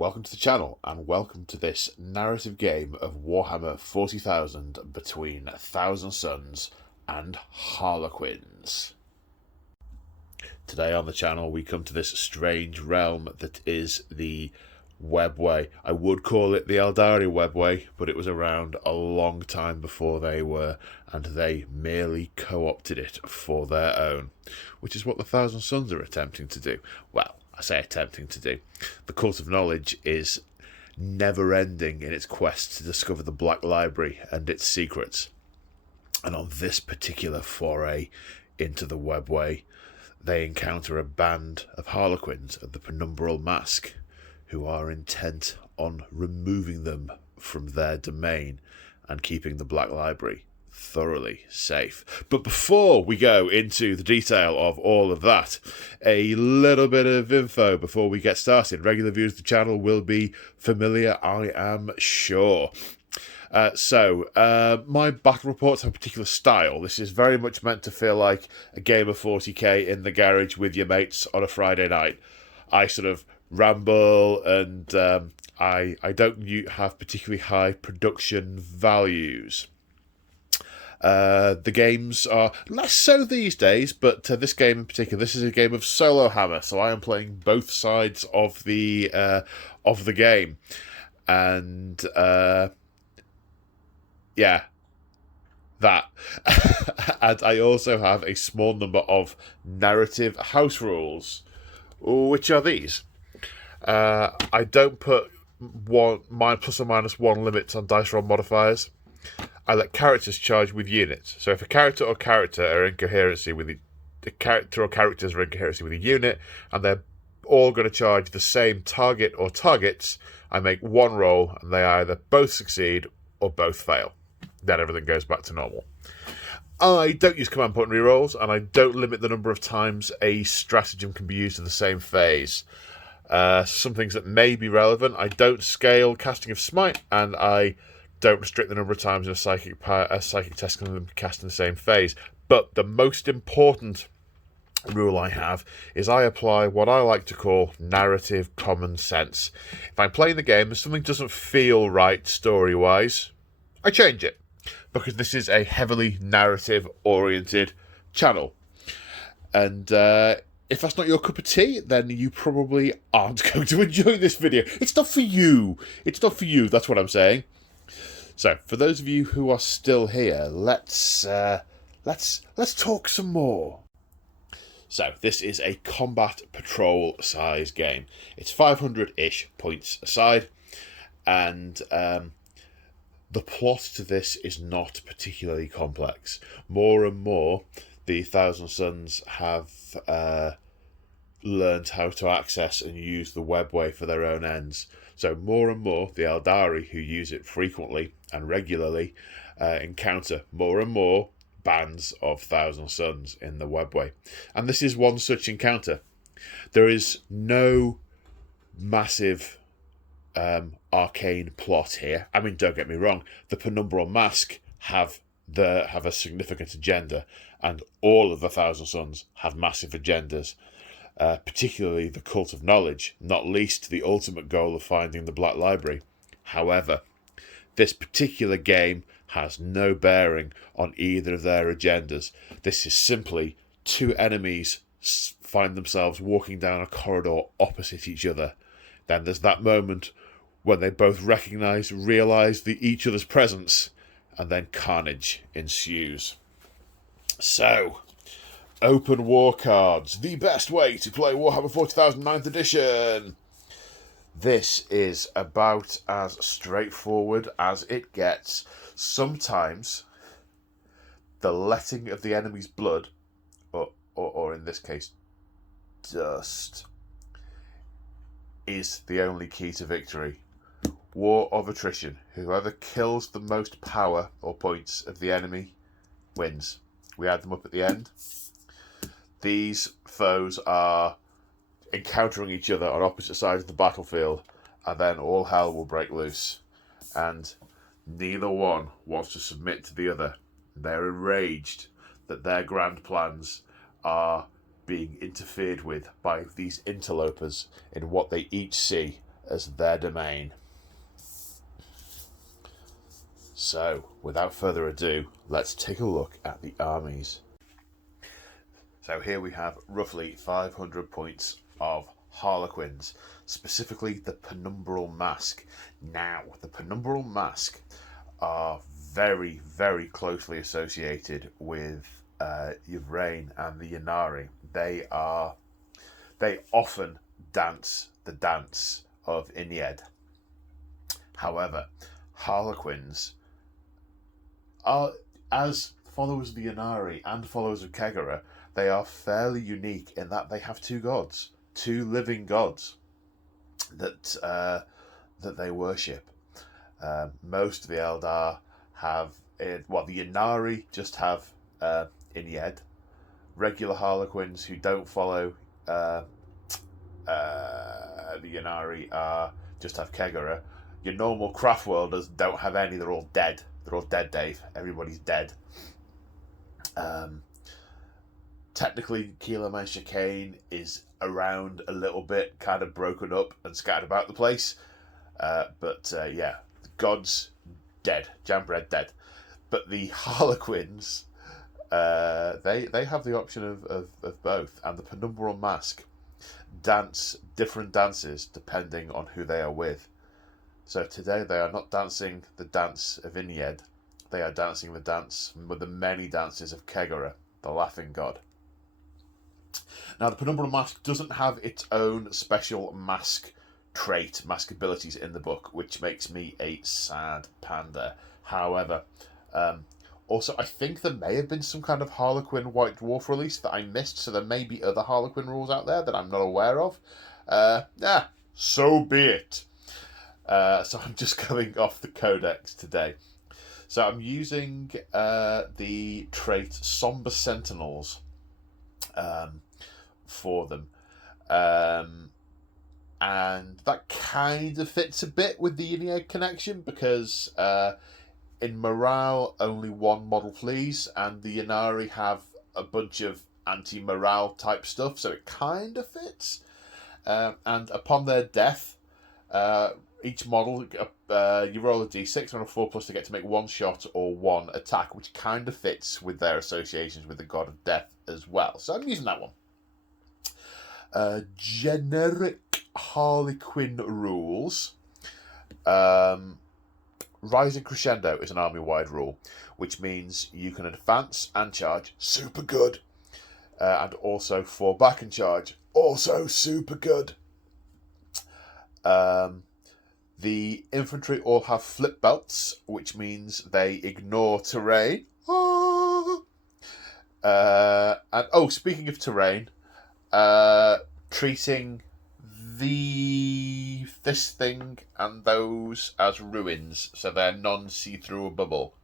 Welcome to the channel and welcome to this narrative game of Warhammer 40,000 between Thousand Suns and Harlequins. Today on the channel we come to this strange realm that is the Webway. I would call it the Eldar Webway, but it was around a long time before they were, and they merely co-opted it for their own, which is what the Thousand Suns are attempting to do. Well, I say attempting to do. The Cult of Knowledge is never-ending in its quest to discover the Black Library and its secrets. And on this particular foray into the Webway, they encounter a band of Harlequins of the Penumbral Mask, who are intent on removing them from their domain and keeping the Black Library thoroughly safe. But before we go into the detail of all of that, a little bit of info before we get started. Regular viewers of the channel will be familiar, I am sure. My battle reports have a particular style. This is very much meant to feel like a game of 40k in the garage with your mates on a Friday night. I sort of ramble and I don't have particularly high production values. The games are less so these days, but this game in particular, this is a game of solo hammer, so I am playing both sides of the game, and yeah, that. And I also have a small number of narrative house rules, which are these. I don't put plus or minus one limits on dice roll modifiers. I let characters charge with units. So if a character or character are in coherency with the character or characters are in coherency with a unit, and they're all going to charge the same target or targets, I make one roll, and they either both succeed or both fail. Then everything goes back to normal. I don't use command point rerolls, and I don't limit the number of times a stratagem can be used in the same phase. Some things that may be relevant: I don't scale casting of smite, and I don't restrict the number of times a psychic test can be cast in the same phase. But the most important rule I have is I apply what I like to call narrative common sense. If I'm playing the game and something doesn't feel right story-wise, I change it, because this is a heavily narrative-oriented channel. And if that's not your cup of tea, then you probably aren't going to enjoy this video. It's not for you. It's not for you. That's what I'm saying. So, for those of you who are still here, let's talk some more. So, this is a combat patrol size game. It's 500-ish points aside, and the plot to this is not particularly complex. More and more, the Thousand Suns have learned how to access and use the Webway for their own ends. So more and more, the Eldari, who use it frequently and regularly, encounter more and more bands of Thousand Suns in the Webway. And this is one such encounter. There is no massive arcane plot here. I mean, don't get me wrong, the Penumbral Mask have a significant agenda, and all of the Thousand Suns have massive agendas. Particularly the Cult of Knowledge, not least the ultimate goal of finding the Black Library. However, this particular game has no bearing on either of their agendas. This is simply two enemies find themselves walking down a corridor opposite each other. Then there's that moment when they both realise each other's presence, and then carnage ensues. So, Open War Cards, the best way to play Warhammer 40,000 9th edition. This is about as straightforward as it gets. Sometimes the letting of the enemy's blood, or in this case, dust, is the only key to victory. War of attrition. Whoever kills the most power or points of the enemy wins. We add them up at the end. These foes are encountering each other on opposite sides of the battlefield, and then all hell will break loose. And neither one wants to submit to the other. They're enraged that their grand plans are being interfered with by these interlopers in what they each see as their domain. So, without further ado, let's take a look at the armies. So here we have roughly 500 points of Harlequins, specifically the Penumbral Mask. Now, the Penumbral Mask are very, very closely associated with Yvraine and the Ynnari. They often dance the dance of Inyed. However, Harlequins are, as followers of the Ynnari and followers of Kegara, they are fairly unique in that they have two gods, two living gods that they worship. Most of the Eldar have, the Ynnari just have Inyed. Regular Harlequins who don't follow the Ynnari just have Kegara. Your normal Craftworlders don't have any, they're all dead. They're all dead, Dave. Everybody's dead. Technically, Keelam and Chicane is around a little bit, kind of broken up and scattered about the place. But the gods, dead. Jambred, dead. But the Harlequins, they have the option of both. And the Penumbral Mask dance different dances depending on who they are with. So today they are not dancing the dance of Inyed, they are dancing the dance with the many dances of Kegara, the laughing god. Now the Penumbral Mask doesn't have its own special mask trait, mask abilities in the book, which makes me a sad panda. However, also I think there may have been some kind of Harlequin White Dwarf release that I missed, so there may be other Harlequin rules out there that I'm not aware of. So be it. So I'm just going off the codex today. So I'm using the trait Somber Sentinels for them. And that kind of fits a bit with the Inyed connection because in Morale only one model flees and the Ynnari have a bunch of anti-morale type stuff, so it kind of fits. And upon their death, each model, you roll a d6 on a 4+ to get to make one shot or one attack, which kind of fits with their associations with the God of Death as well. So I'm using that one. Generic Harlequin rules. Rising Crescendo is an army-wide rule, which means you can advance and charge, super good. And also fall back and charge, also super good. The infantry all have flip belts, which means they ignore terrain. And speaking of terrain, treating this thing and those as ruins, so they're non-see-through bubble.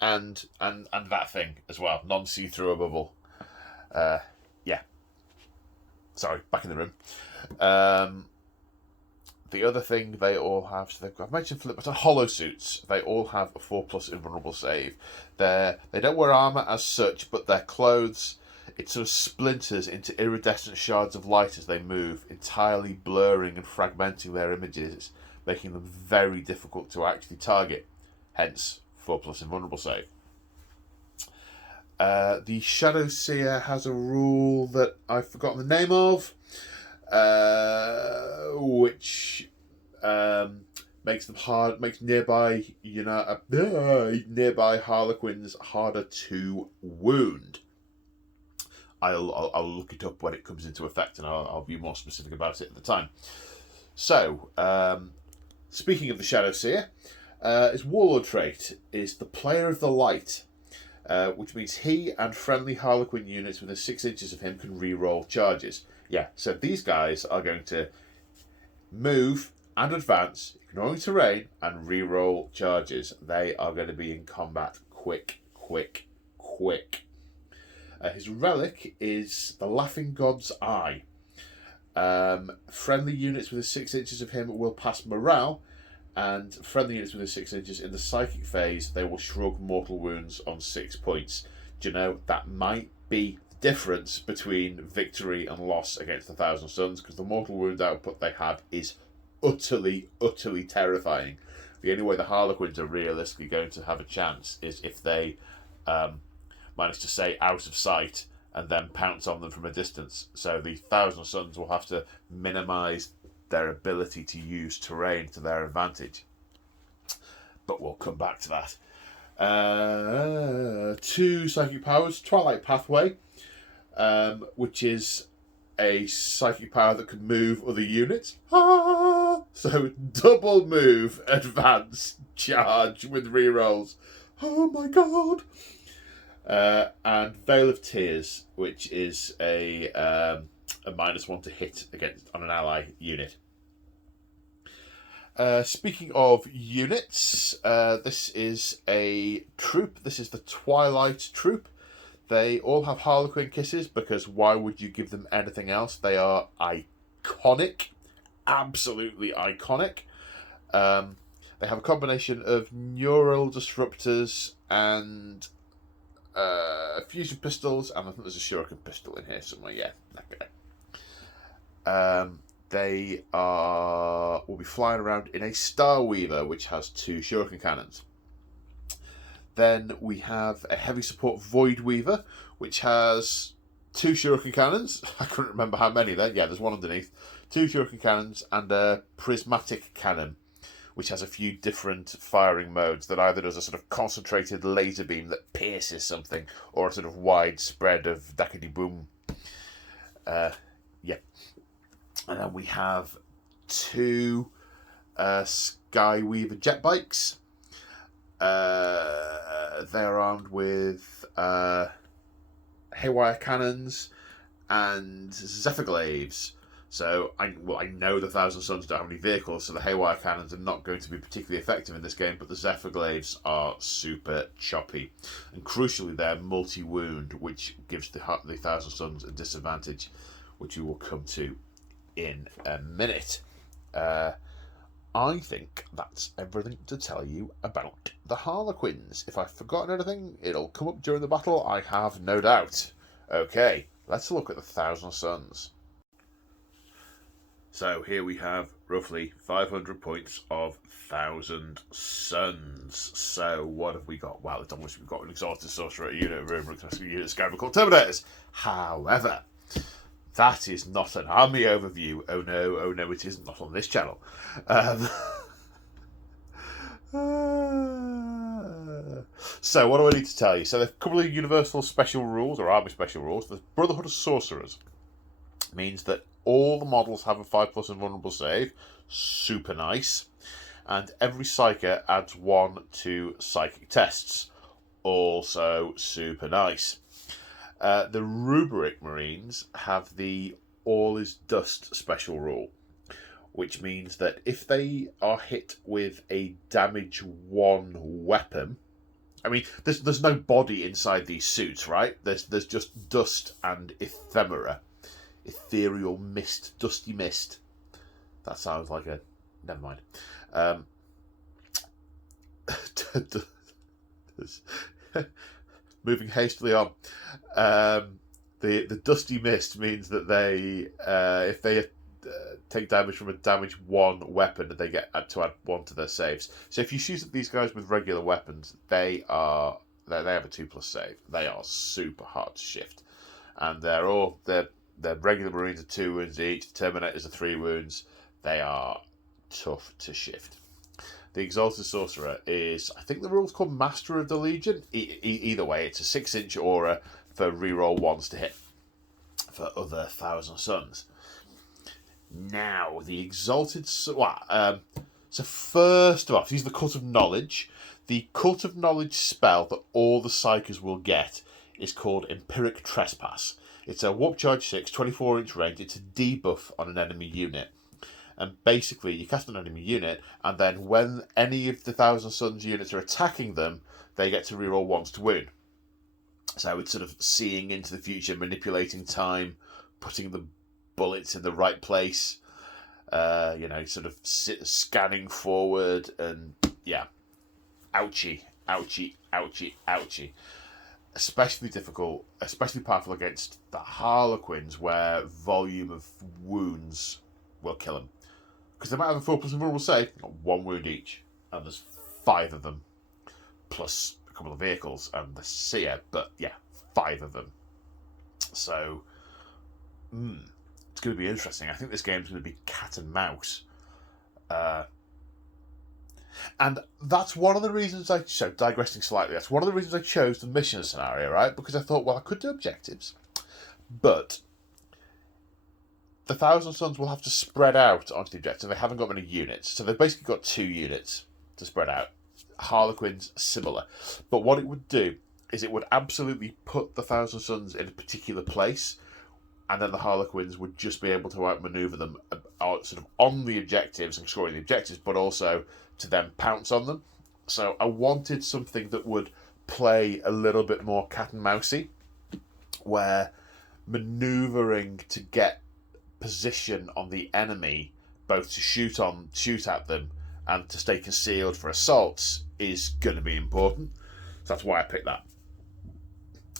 And that thing as well, non-see-through bubble. Sorry, back in the room. The other thing they all have, so I've mentioned flip, but hollow suits, they all have a 4+ invulnerable save. They don't wear armour as such, but their clothes, it sort of splinters into iridescent shards of light as they move, entirely blurring and fragmenting their images, making them very difficult to actually target. Hence, 4+ invulnerable save. The Shadow Seer has a rule that I've forgotten the name of, which makes nearby nearby Harlequins harder to wound. I'll look it up when it comes into effect, and I'll be more specific about it at the time. So, speaking of the Shadow Seer, his Warlord trait is the Player of the Light. Which means he and friendly Harlequin units within 6 inches of him can re-roll charges. Yeah, so these guys are going to move and advance, ignoring terrain, and re-roll charges. They are going to be in combat quick. His relic is the Laughing God's Eye. Friendly units within 6 inches of him will pass morale, and friendly units within 6 inches in the psychic phase, they will shrug mortal wounds on 6 points. Do you know, that might be the difference between victory and loss against the Thousand Suns, because the mortal wound output they have is utterly, utterly terrifying. The only way the Harlequins are realistically going to have a chance is if they manage to stay out of sight and then pounce on them from a distance. So the Thousand Suns will have to minimise their ability to use terrain to their advantage. But we'll come back to that. 2 psychic powers. Twilight Pathway, which is a psychic power that can move other units. So double move, advance, charge with rerolls. Oh my god! And Veil of Tears, which is a -1 to hit against on an ally unit. Speaking of units, this is a troop. This is the Twilight Troop. They all have Harlequin kisses, because why would you give them anything else? They are iconic. Absolutely iconic. They have a combination of neural disruptors and fusion pistols, and I think there's a shuriken pistol in here somewhere. Yeah, okay. They will be flying around in a Star Weaver, which has 2 shuriken cannons. Then we have a heavy support Void Weaver, which has 2 shuriken cannons. I couldn't remember how many then. Yeah, there's one underneath. 2 shuriken cannons and a prismatic cannon, which has a few different firing modes that either does a sort of concentrated laser beam that pierces something, or a sort of wide spread of dackety boom. Yeah. And then we have 2 Skyweaver jet bikes. They're armed with Haywire Cannons and Zephyrglaves. So I know the Thousand Suns don't have any vehicles, so the Haywire Cannons are not going to be particularly effective in this game, but the Zephyrglaves are super choppy. And crucially, they're multi-wound, which gives the Thousand Suns a disadvantage, which we will come to in a minute. I think that's everything to tell you about the Harlequins. If I've forgotten anything, it'll come up during the battle, I have no doubt. Okay, let's look at the Thousand Suns. So here we have roughly 500 points of Thousand Suns. So what have we got? Well, it's almost we've got an Exalted Sorcerer, a unit of Room, a unit of Scarab called Terminators. However, that is not an army overview. Oh no, it isn't, not on this channel. So what do I need to tell you? So there's a couple of universal special rules, or army special rules. The Brotherhood of Sorcerers means that all the models have a 5+ invulnerable save. Super nice. And every Psyker adds 1 to psychic tests. Also super nice. The Rubric Marines have the All is Dust special rule, which means that if they are hit with a damage 1 weapon, I mean, there's no body inside these suits, right? There's just dust and ephemera. Ethereal mist, dusty mist. That sounds like a... Never mind. Moving hastily on. The dusty mist means that they, if they take damage from a damage 1 weapon, they get to add 1 to their saves. So if you shoot at these guys with regular weapons, they have a 2+ save. They are super hard to shift, and their regular Marines are 2 wounds each. The Terminators are 3 wounds. They are tough to shift. The Exalted Sorcerer is, I think the rule's called Master of the Legion. Either way, it's a 6-inch aura for reroll 1s to hit for other Thousand Suns. Now, the Exalted... so first of all, use the Cult of Knowledge. The Cult of Knowledge spell that all the Psykers will get is called Empiric Trespass. It's a Warp Charge 6, 24-inch range. It's a debuff on an enemy unit. And basically, you cast an enemy unit, and then when any of the Thousand Suns units are attacking them, they get to reroll 1s to wound. So it's sort of seeing into the future, manipulating time, putting the bullets in the right place, sort of scanning forward, and yeah, ouchie, ouchie, ouchie, ouchie. especially difficult, especially powerful against the Harlequins, where volume of wounds will kill them. Because they might have a 4+ invulnerable save, got 1 wound each, and there's 5 of them, plus a couple of vehicles and the seer, but yeah, 5 of them. So, it's going to be interesting. I think this game's going to be cat and mouse. And that's one of the reasons digressing slightly, that's one of the reasons I chose the mission scenario, right? Because I thought, well, I could do objectives, but the Thousand Suns will have to spread out onto the objective. They haven't got many units, so they've basically got 2 units to spread out. Harlequins, similar. But what it would do is it would absolutely put the Thousand Suns in a particular place, and then the Harlequins would just be able to outmaneuver them sort of on the objectives and scoring the objectives, but also to then pounce on them. So I wanted something that would play a little bit more cat and mousey, where manoeuvring to get position on the enemy, both to shoot at them and to stay concealed for assaults, is going to be important. So that's why I picked that.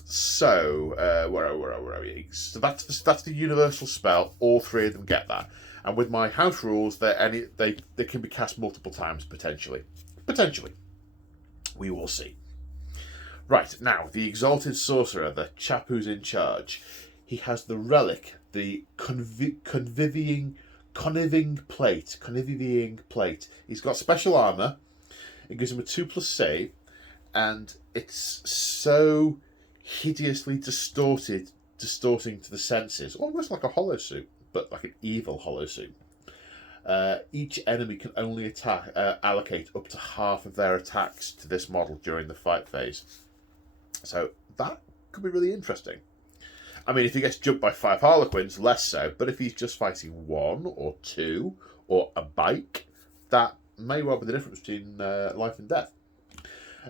So where are we? So that's the universal spell. All 3 of them get that, and with my house rules, they can be cast multiple times potentially. We will see. Right, now the Exalted Sorcerer, the chap who's in charge, he has the relic, the conniving plate. He's got special armor. It gives him a 2+ save, and it's so hideously distorting to the senses, almost like a hollow suit, but like an evil hollow suit. Each enemy can only allocate up to half of their attacks to this model during the fight phase. So that could be really interesting. I mean, if he gets jumped by 5 Harlequins, less so, but if he's just fighting 1 or 2 or a bike, that may well be the difference between life and death.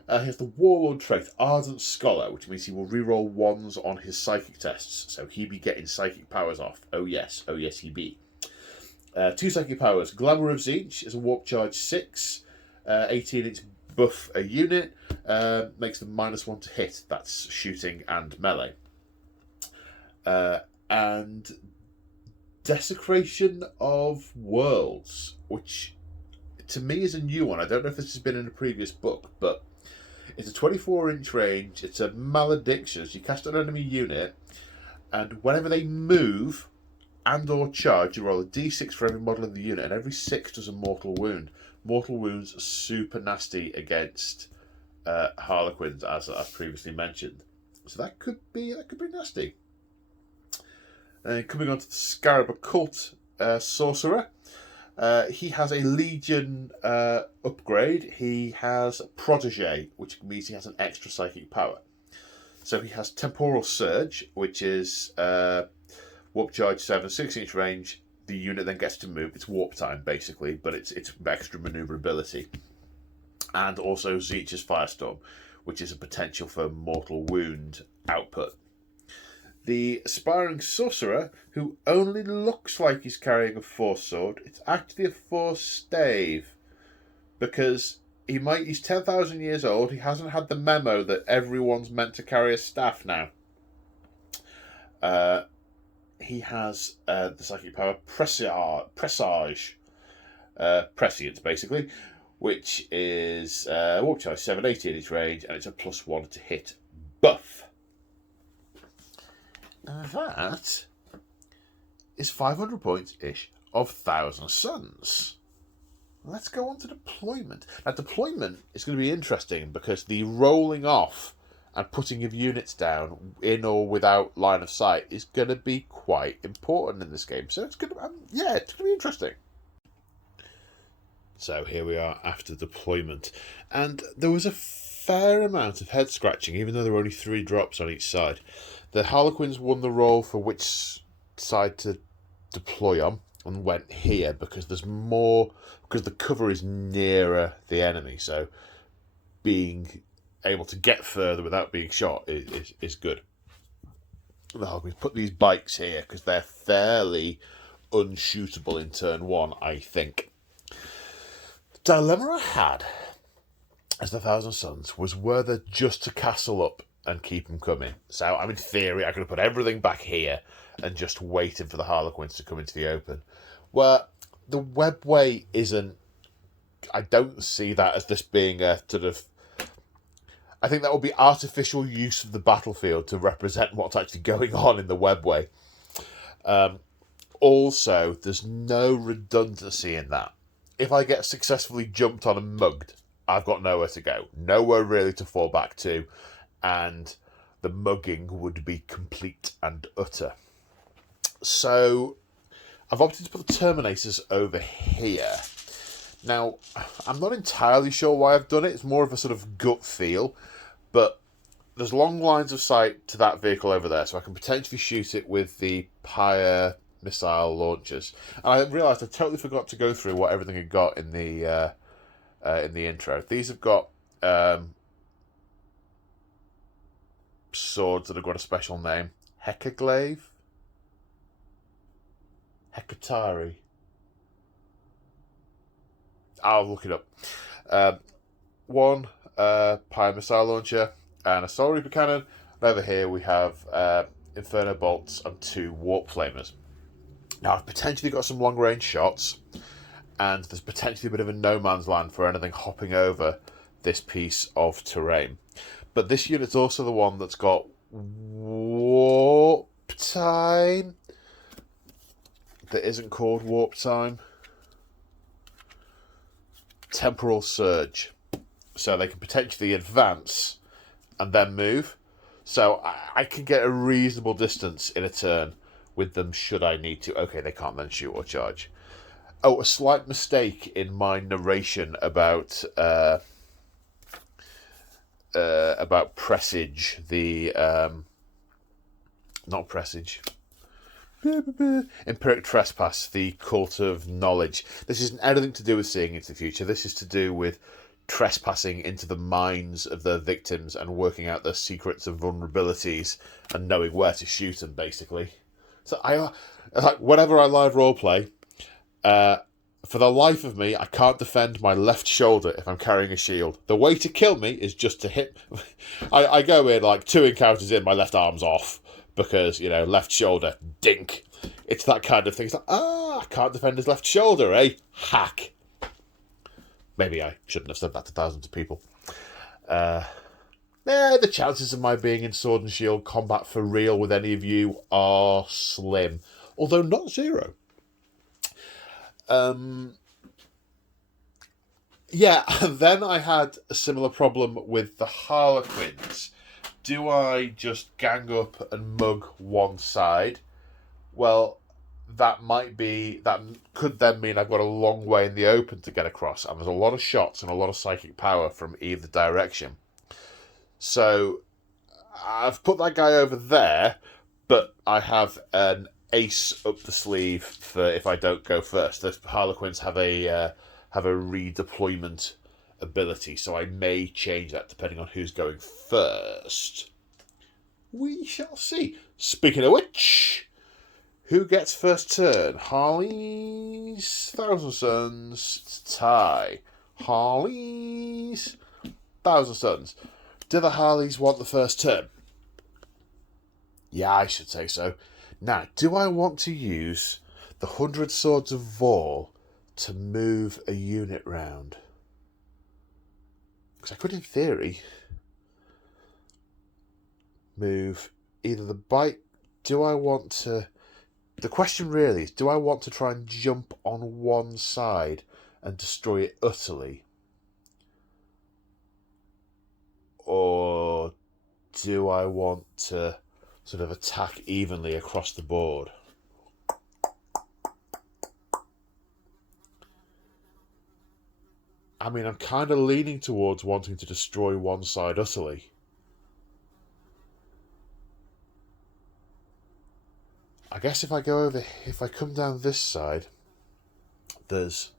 He has the Warlord trait, Ardent Scholar, which means he will reroll 1s on his psychic tests, so he be getting psychic powers off. Oh yes, he be. 2 psychic powers. Glamour of Tzeentch is a warp charge 6, 18-inch buff a unit, makes them -1 to hit. That's shooting and melee. And Desecration of Worlds, which to me is a new one. I don't know if this has been in a previous book, but it's a 24-inch range. It's a malediction. So you cast an enemy unit, and whenever they move and or charge, you roll a d6 for every model in the unit, and every 6 does a mortal wound. Mortal wounds are super nasty against Harlequins, as I've previously mentioned. So that could be nasty. Coming on to the Scarab Occult Sorcerer. He has a Legion upgrade. He has Protégé, which means he has an extra psychic power. So he has Temporal Surge, which is warp charge 7, 6-inch range. The unit then gets to move. It's warp time, basically, but it's extra maneuverability. And also Tzeentch's Firestorm, which is a potential for mortal wound output. The Aspiring Sorcerer, who only looks like he's carrying a Force Sword, it's actually a Force Stave, because he's 10,000 years old. He hasn't had the memo that everyone's meant to carry a staff now. He has the psychic power Prescience, basically, which is warp charge 7, 18-inch range, and it's a +1 to hit buff. That is 500 points-ish of Thousand Suns. Let's go on to deployment. Now, deployment is going to be interesting because the rolling off and putting of units down in or without line of sight is going to be quite important in this game. So it's going to, it's going to be interesting. So here we are after deployment, and there was a fair amount of head scratching, even though there were only 3 drops on each side. The Harlequins won the roll for which side to deploy on, and went here because there's more, because the cover is nearer the enemy, so being able to get further without being shot is good. The Harlequins put these bikes here because they're fairly unshootable in turn 1, I think. The dilemma I had as the Thousand Suns was whether just to castle up and keep them coming. So, in theory, I could have put everything back here and just waited for the Harlequins to come into the open. Where the Webway isn't... I don't see that as this being a sort of... I think that would be artificial use of the battlefield to represent what's actually going on in the Webway. Also, there's no redundancy in that. If I get successfully jumped on and mugged, I've got nowhere to go. Nowhere really to fall back to. And the mugging would be complete and utter. So, I've opted to put the Terminators over here. Now, I'm not entirely sure why I've done it. It's more of a sort of gut feel. But there's long lines of sight to that vehicle over there, so I can potentially shoot it with the Pyre missile launchers. And I realised I totally forgot to go through what everything had got in the intro. These have got swords that have got a special name. Hecaglaive? Hecatari? I'll look it up. One Pyre missile launcher and a Solar Reaper cannon. And over here we have Inferno bolts and 2 warp flamers. Now I've potentially got some long range shots, and there's potentially a bit of a no man's land for anything hopping over this piece of terrain. But this unit's also the one that's got warp time that isn't called warp time. Temporal surge. So they can potentially advance and then move. So I can get a reasonable distance in a turn with them should I need to. Okay, they can't then shoot or charge. Oh, a slight mistake in my narration about Presage, the not Presage, Empiric Trespass, the Cult of Knowledge. This isn't anything to do with seeing into the future. This is to do with trespassing into the minds of their victims and working out their secrets and vulnerabilities and knowing where to shoot them, basically. So whenever I live roleplay, for the life of me, I can't defend my left shoulder if I'm carrying a shield. The way to kill me is just to hit... I go in, 2 encounters in, my left arm's off. Because, left shoulder, dink. It's that kind of thing. It's like, I can't defend his left shoulder, eh? Hack. Maybe I shouldn't have said that to thousands of people. The chances of my being in Sword and Shield combat for real with any of you are slim. Although not zero. And then I had a similar problem with the Harlequins. Do I just gang up and mug one side? Well, that could then mean I've got a long way in the open to get across, and there's a lot of shots and a lot of psychic power from either direction. So I've put that guy over there, but I have an ace up the sleeve for if I don't go first. The Harlequins have a redeployment ability, so I may change that depending on who's going first. We shall see. Speaking of which, who gets first turn? Harley's Thousand Suns. It's a tie. Harley's Thousand Suns. Do the Harleys want the first turn? Yeah, I should say so. Now, do I want to use the 100 Swords of Vol to move a unit round? Because I could, in theory, move either the bike... Do I want to... The question really is, do I want to try and jump on one side and destroy it utterly? Or do I want to sort of attack evenly across the board? I mean, I'm kind of leaning towards wanting to destroy one side utterly. I guess if I come down this side, there's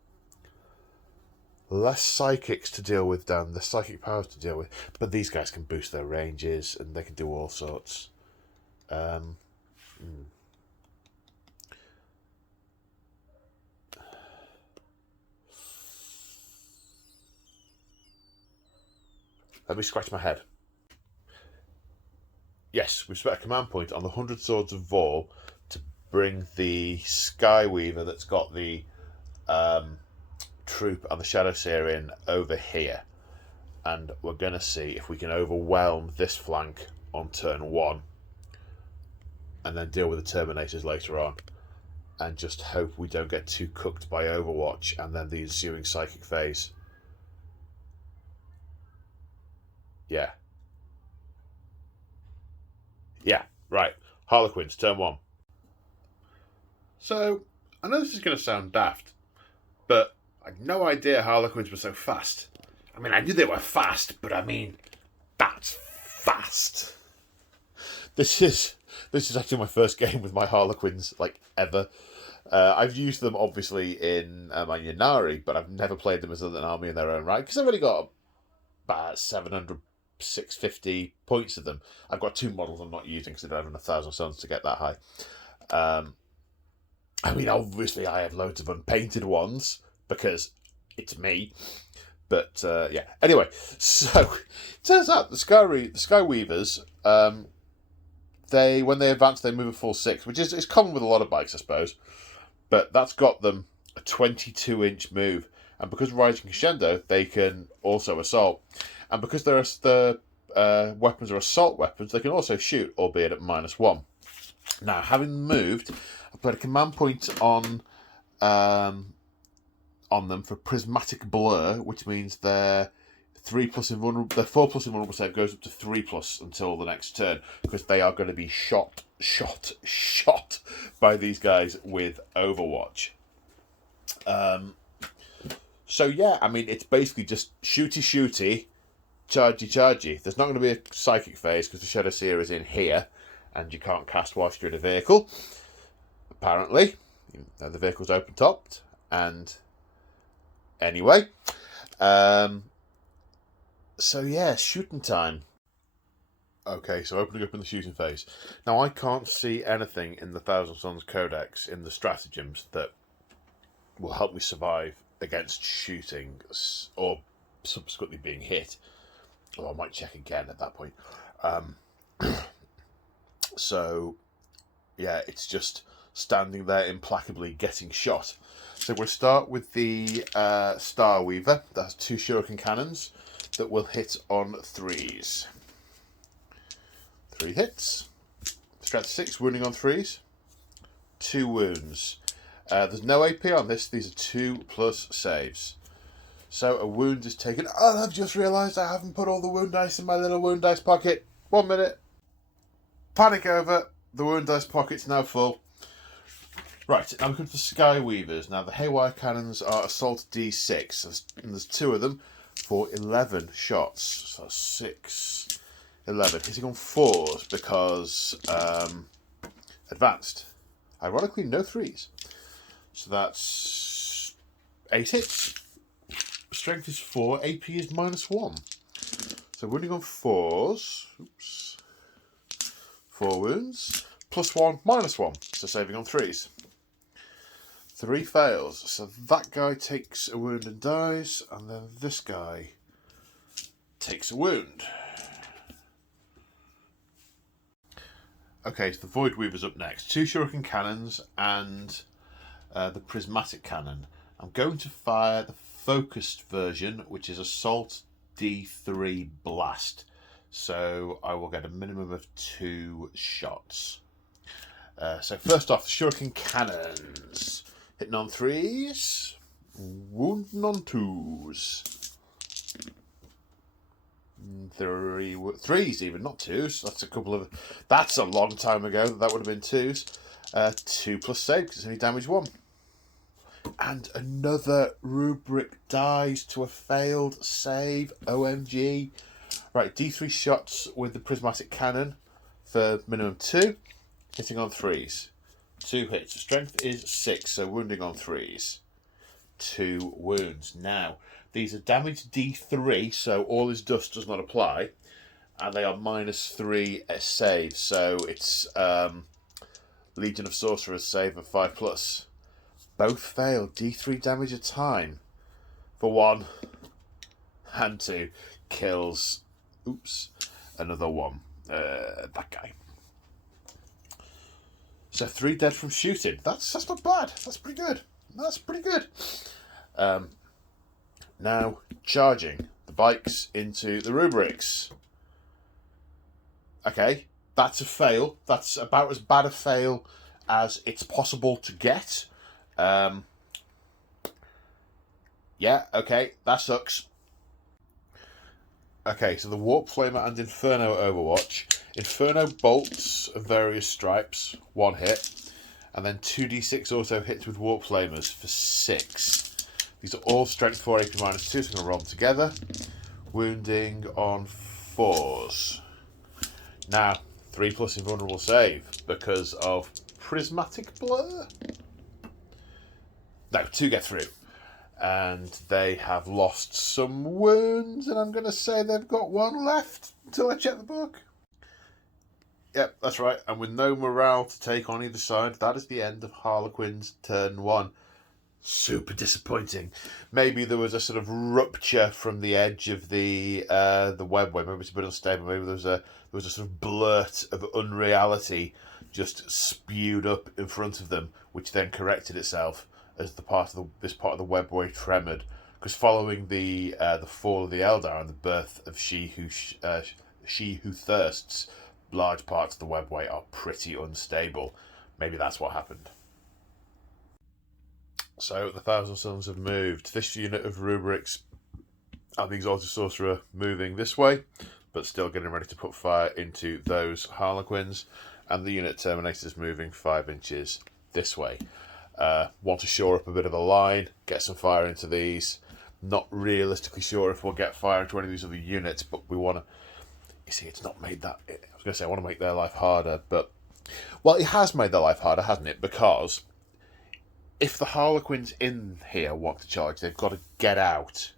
less psychics to deal with down, the psychic powers to deal with, but these guys can boost their ranges and they can do all sorts. Let me scratch my head. we spent a command point on the 100 Swords of Vor to bring the Skyweaver that's got the troop and the Shadowseer in over here. And we're going to see if we can overwhelm this flank on turn 1 and then deal with the Terminators later on. And just hope we don't get too cooked by Overwatch and then the ensuing Psychic phase. Yeah. Yeah, right. Harlequins, turn 1. So, I know this is going to sound daft, but I had no idea Harlequins were so fast. I mean, I knew they were fast, but I mean, that's fast. This is actually my first game with my Harlequins, like, ever. I've used them, obviously, in my Yanari, but I've never played them as an army in their own right, because I've only got about 700, 650 points of them. I've got 2 models I'm not using, because I don't have 1,000 suns to get that high. I mean, obviously, I have loads of unpainted ones, because it's me. But, yeah. Anyway, so, it turns out the Skyweavers, when they advance, they move a full 6, which is common with a lot of bikes, I suppose. But that's got them a 22-inch move. And because Rising Crescendo, they can also assault. And because the weapons are assault weapons, they can also shoot, albeit at -1. Now, having moved, I played a command point on them for Prismatic Blur, which means their 3+ invulnerable, their 4+ invulnerable save goes up to 3+ until the next turn, because they are going to be shot by these guys with Overwatch. So yeah, I mean, it's basically just shooty, chargy. There's not going to be a Psychic phase because the Shadowseer is in here, and you can't cast whilst you're in a vehicle. Apparently, the vehicle's open topped, and anyway, so yeah, shooting time. Okay, so opening up in the shooting phase. Now, I can't see anything in the Thousand Suns Codex in the stratagems that will help me survive against shooting or subsequently being hit. Although I might check again at that point. So, yeah, it's just standing there implacably getting shot. So we'll start with the Star Weaver. That has 2 Shuriken Cannons that will hit on 3s. 3 hits. Strat 6, wounding on 3s. 2 wounds. There's no AP on this. These are 2+ saves. So a wound is taken. Oh, I've just realised I haven't put all the wound dice in my little wound dice pocket. 1 minute. Panic over. The wound dice pocket's now full. Right, now we come to the Skyweavers. Now the Haywire Cannons are Assault D6. And there's 2 of them for 11 shots. So 6, 11. Hitting on 4s because advanced. Ironically, no 3s. So that's 8 hits. Strength is 4. AP is -1. So wounding on 4s. Oops. 4 wounds. +1, -1. So saving on 3s. 3 fails. So that guy takes a wound and dies. And then this guy takes a wound. Okay, so the Void Weaver's up next. 2 Shuriken Cannons and the Prismatic Cannon. I'm going to fire the focused version, which is Assault D3 Blast. So I will get a minimum of 2 shots. So first off, the Shuriken Cannons. Hitting on 3s, wounding on 2s. 3s even, not 2s. That's a long time ago. That would have been 2s. 2+ save because it's only damage 1. And another rubric dies to a failed save. OMG. Right, D3 shots with the Prismatic Cannon for minimum 2. Hitting on 3s. 2 hits. Strength is 6, so wounding on 3s. 2 wounds. Now, these are damage D3, so all his dust does not apply. And they are -3 save, so it's Legion of Sorcerers save of 5+. Both fail. D3 damage a time. For 1. And 2. Kills. Oops. Another 1. That guy. So 3 dead from shooting. That's not bad. That's pretty good. That's pretty good. Now, charging the bikes into the rubrics. Okay, that's a fail. That's about as bad a fail as it's possible to get. Yeah, okay, that sucks. Okay, so the Warp Flamer and Inferno Overwatch. Inferno bolts of various stripes, 1 hit, and then 2d6 auto hits with Warp Flamers for 6. These are all strength 4, AP -2, so I'm going to roll them together. Wounding on 4s. Now, 3+ invulnerable save because of Prismatic Blur. No, 2 get through. And they have lost some wounds, and I'm going to say they've got 1 left until I check the book. Yep, that's right. And with no morale to take on either side, that is the end of Harlequins Turn 1. Super disappointing. Maybe there was a sort of rupture from the edge of the Webway. Maybe it's a bit unstable. Maybe there was a sort of blurt of unreality just spewed up in front of them, which then corrected itself as this part of the Webway tremored. Because following the fall of the Eldar and the birth of She Who Thirsts, large parts of the Webway are pretty unstable. Maybe that's what happened. So the Thousand Suns have moved. This unit of rubrics and the Exalted Sorcerer moving this way, but still getting ready to put fire into those Harlequins, and the unit Terminators moving 5 inches this way. Want to shore up a bit of a line, get some fire into these. Not realistically sure if we'll get fire into any of these other units, but we want to... You see, it's not made that... I was going to say I want to make their life harder, but... Well, it has made their life harder, hasn't it? Because if the Harlequins in here want to charge, they've got to get out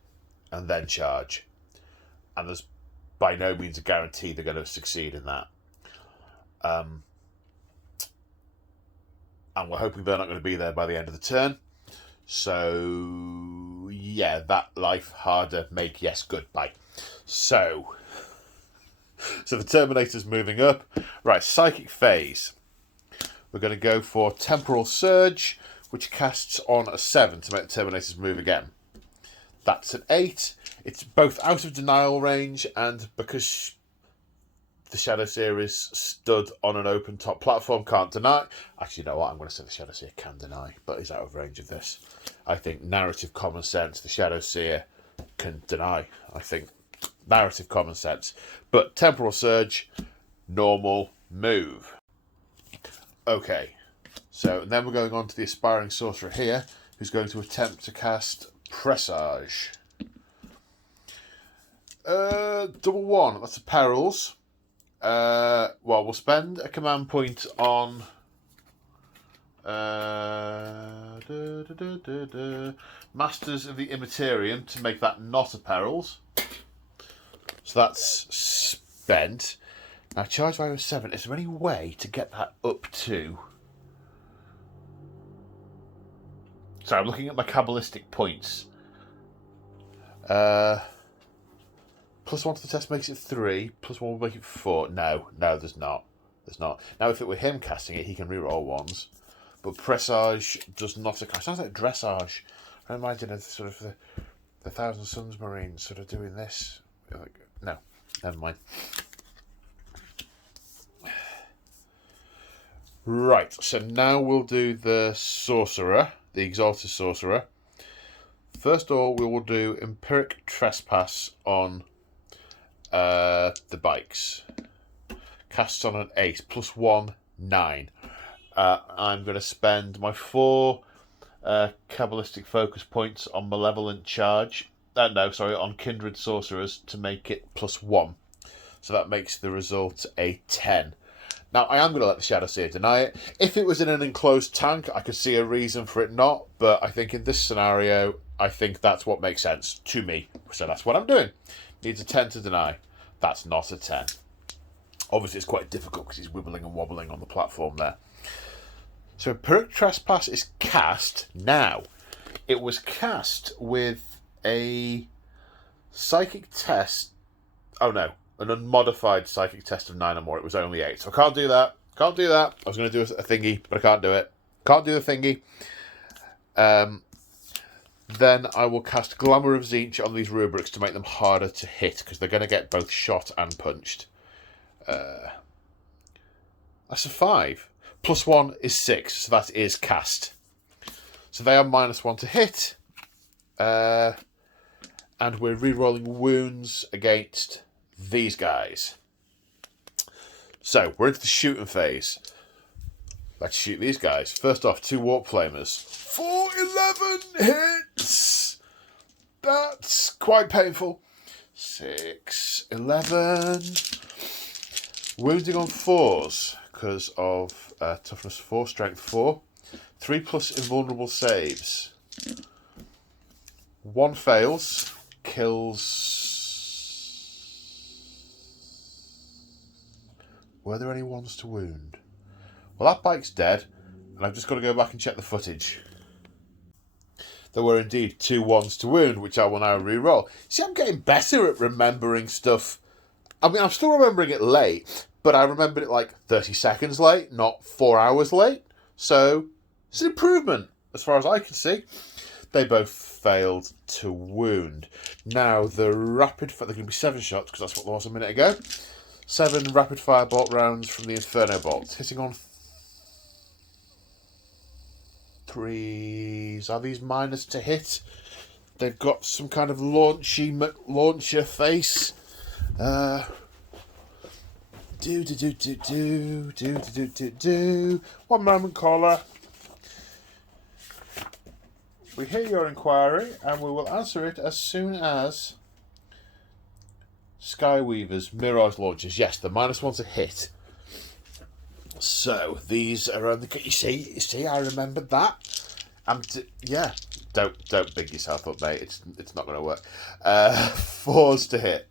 and then charge. And there's by no means a guarantee they're going to succeed in that. And we're hoping they're not going to be there by the end of the turn. So, yeah, that life harder, make yes, good, bye. So the Terminator's moving up. Right, Psychic Phase. We're going to go for Temporal Surge, which casts on a 7 to make the Terminators move again. That's an 8. It's both out of denial range, and because the Shadowseer is stood on an open top platform, can't deny. Actually, you know what? I'm going to say the Shadowseer can deny, but he's out of range of this. I think narrative common sense, the Shadowseer can deny. I think narrative common sense. But Temporal Surge, normal move. Okay. So then we're going on to the Aspiring Sorcerer here, who's going to attempt to cast Presage. Double 1, that's a Perils. Well, we'll spend a command point on Masters of the Immaterium to make that not a Perils. So that's spent. Now, charge value of 7. Is there any way to get that up to... Sorry, I'm looking at my Kabbalistic points. +1 to the test makes it 3. +1 will make it 4. No, there's not. There's not. Now, if it were him casting it, he can reroll 1s. But Presage does not occur. Sounds like Dressage. I imagine of sort of the Thousand Suns Marines sort of doing this. No, never mind. Right, so now we'll do the Sorcerer, the Exalted Sorcerer. First of all, we will do Empiric Trespass on the bikes. Casts on an 8, +1, 9. I'm going to spend my 4 Kabbalistic focus points on Malevolent Charge. On Kindred Sorcerers to make it +1. So that makes the result a 10. Now, I am going to let the Shadowseer deny it. If it was in an enclosed tank, I could see a reason for it not. But I think in this scenario, I think that's what makes sense to me. So that's what I'm doing. Needs a 10 to deny. That's not a 10. Obviously, it's quite difficult because he's wibbling and wobbling on the platform there. So Empiric Trespass is cast now. It was cast with a psychic test. Oh no, an unmodified psychic test of 9 or more. It was only 8, so I can't do that. Can't do that. I was going to do a thingy, but I can't do it. Can't do the thingy. Then I will cast Glamour of Tzeentch on these rubrics to make them harder to hit, because they're going to get both shot and punched. That's a 5. +1 is 6, so that is cast. So they are -1 to hit. And we're re-rolling wounds against these guys. So, we're into the shooting phase. Let's shoot these guys. First off, 2 Warp Flamers. 4-11 hits! That's quite painful. 6-11. Wounding on 4s because of toughness 4, strength 4. 3+ invulnerable saves. 1 fails. Kills... Were there any ones to wound? Well, that bike's dead, and I've just got to go back and check the footage. There were indeed 2 ones to wound, which I will now re-roll. See, I'm getting better at remembering stuff. I mean, I'm still remembering it late, but I remembered it like 30 seconds late, not 4 hours late. So, it's an improvement, as far as I can see. They both failed to wound. Now, the rapid fire... There can be 7 shots, because that's what there was a minute ago. 7 rapid-fire bolt rounds from the Inferno Bolt. Hitting on 3s. Are these minus to hit? They've got some kind of launcher face. One moment, caller. We hear your inquiry, and we will answer it as soon as... Skyweavers, Mirage Launchers. Yes, the -1 to hit. So, these are on the... You see, I remembered that. Yeah, don't big yourself up, mate. It's not going to work. 4s to hit.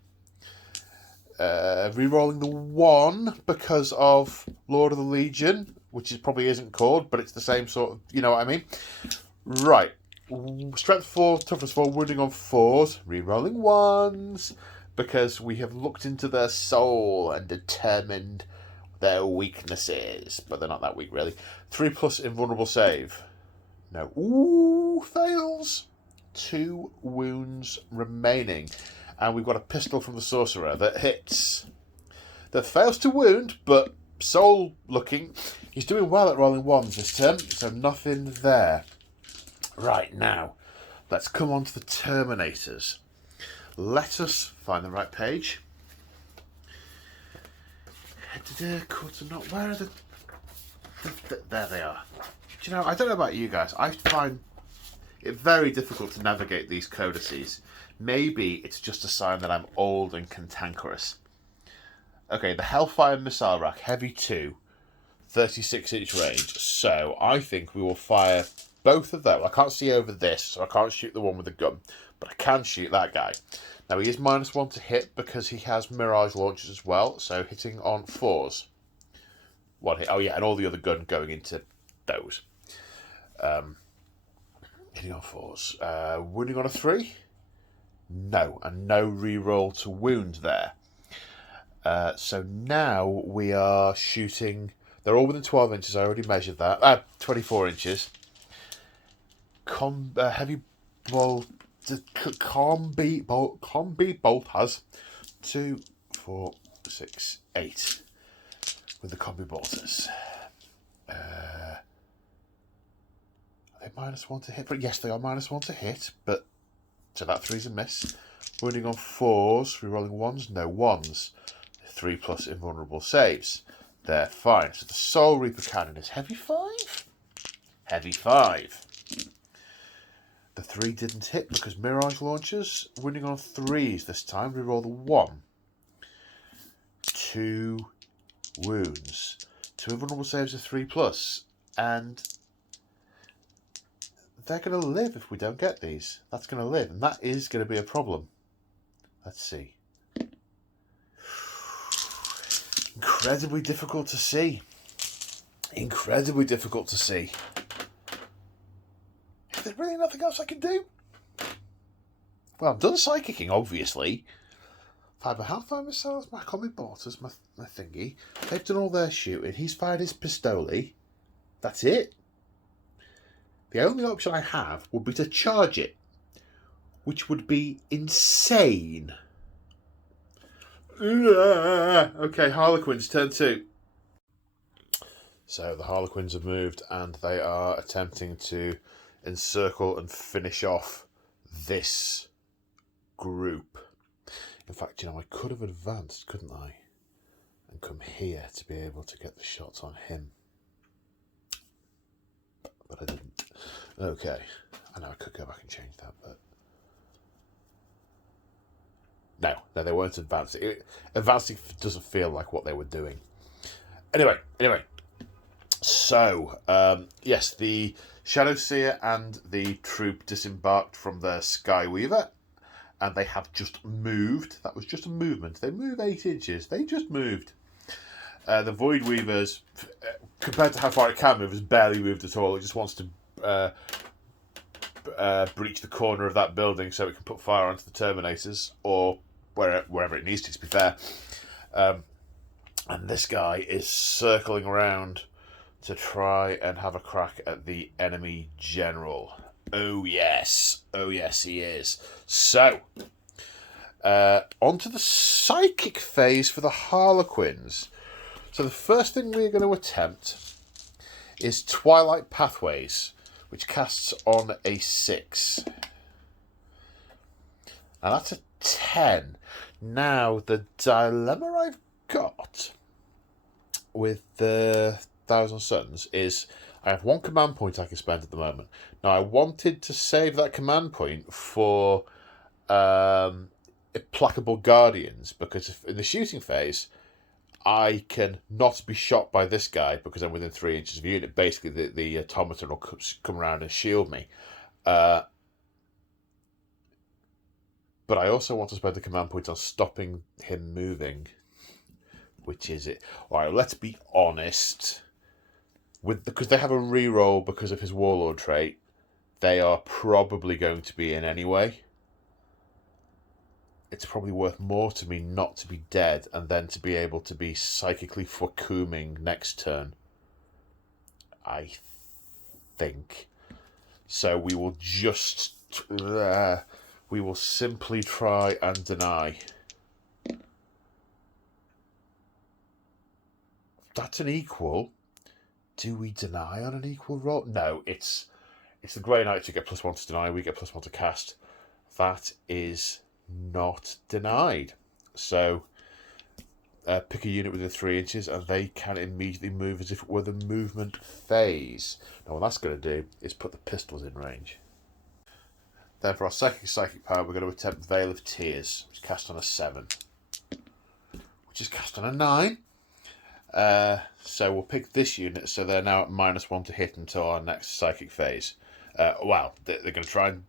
Rerolling the 1 because of Lord of the Legion, which probably isn't called, but it's the same sort of... You know what I mean? Right. Strength 4, toughness 4, wounding on 4s. Rerolling 1s. Because we have looked into their soul and determined their weaknesses. But they're not that weak, really. 3+ invulnerable save. No. Ooh, fails. 2 wounds remaining. And we've got a pistol from the Sorcerer that hits. That fails to wound, but soul looking. He's doing well at rolling 1s this turn, so nothing there. Right, now, let's come on to the Terminators. Let us find the right page. Where are the... There they are. Do you know, I don't know about you guys. I find it very difficult to navigate these codices. Maybe it's just a sign that I'm old and cantankerous. Okay, the Hellfire Missile Rack, Heavy 2, 36-inch range. So I think we will fire both of them. I can't see over this, so I can't shoot the one with the gun. But I can shoot that guy. Now, he is -1 to hit because he has Mirage Launchers as well. So, hitting on 4s. 1 hit. Oh, yeah, and all the other gun going into those. Hitting on 4s. Wounding on a 3? No. And no re-roll to wound there. So, now we are shooting... They're all within 12 inches. I already measured that. 24 inches. Heavy bolt... The combi bolt has 2, 4, 6, 8 with the combi bolters. Are they -1 to hit? But yes, they are -1 to hit. But so that 3's a miss. Wounding on 4s, rerolling 1s, no 1s. 3+ invulnerable saves. They're fine. So the Soul Reaper Cannon is heavy 5. Heavy 5. The 3 didn't hit because Mirage Launchers, wounding on 3s this time. Reroll the 1. 2 wounds. 2 invulnerable saves of 3+. And they're going to live if we don't get these. That's going to live. And that is going to be a problem. Let's see. Incredibly difficult to see. Incredibly difficult to see. Is there really nothing else I can do? Well, I've done psychicking, obviously. Fibre Hellfire missiles, my combat mortars, my thingy. They've done all their shooting. He's fired his pistoli. That's it. The only option I have would be to charge it, which would be insane. Okay, Harlequins Turn Two. So the Harlequins have moved and they are attempting to encircle and finish off this group. In fact, I could have advanced, couldn't I? And come here to be able to get the shots on him. But I didn't. Okay. I know I could go back and change that, but... No, they weren't advancing. Advancing doesn't feel like what they were doing. Anyway. So, yes, the Shadowseer and the troop disembarked from their Skyweaver, and they have just moved. That was just a movement. They move 8 inches. They just moved. The Void Weavers, compared to how far it can move, has barely moved at all. It just wants to breach the corner of that building so it can put fire onto the Terminators, or wherever it needs to be fair. And this guy is circling around to try and have a crack at the enemy general. Oh yes, he is. So, onto the psychic phase for the Harlequins. So the first thing we're going to attempt is Twilight Pathways, which casts on a 6. And that's a 10. Now, the dilemma I've got with the Thousand Suns is I have 1 command point I can spend at the moment. Now, I wanted to save that command point for Implacable Guardians, because if, in the shooting phase, I can not be shot by this guy because I'm within 3 inches of unit. Basically, the automaton will come around and shield me. But I also want to spend the command point on stopping him moving. Which is it? Alright, let's be honest. Because they have a reroll because of his Warlord trait, they are probably going to be in anyway. It's probably worth more to me not to be dead and then to be able to be psychically Foucouming next turn. I think. So we will just... we will simply try and deny. That's an equal. Do we deny on an equal roll? No, it's the Grey Knights who get +1 to deny, we get +1 to cast. That is not denied. So pick a unit within 3 inches and they can immediately move as if it were the movement phase. Now what that's going to do is put the pistols in range. Then for our psychic power, we're going to attempt Veil of Tears, which is cast on a 7. Which is cast on a 9. So we'll pick this unit, so they're now at -1 to hit until our next psychic phase. Well, they're going to try and...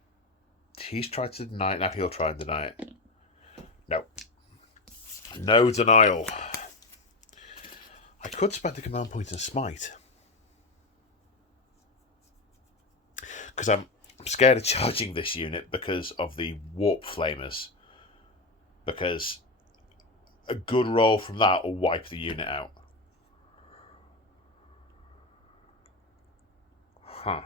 He's tried to deny it, now he'll try and deny it. No. No denial. I could spend the command point and smite. Because I'm scared of charging this unit because of the Warp Flamers. Because a good roll from that will wipe the unit out. Huh.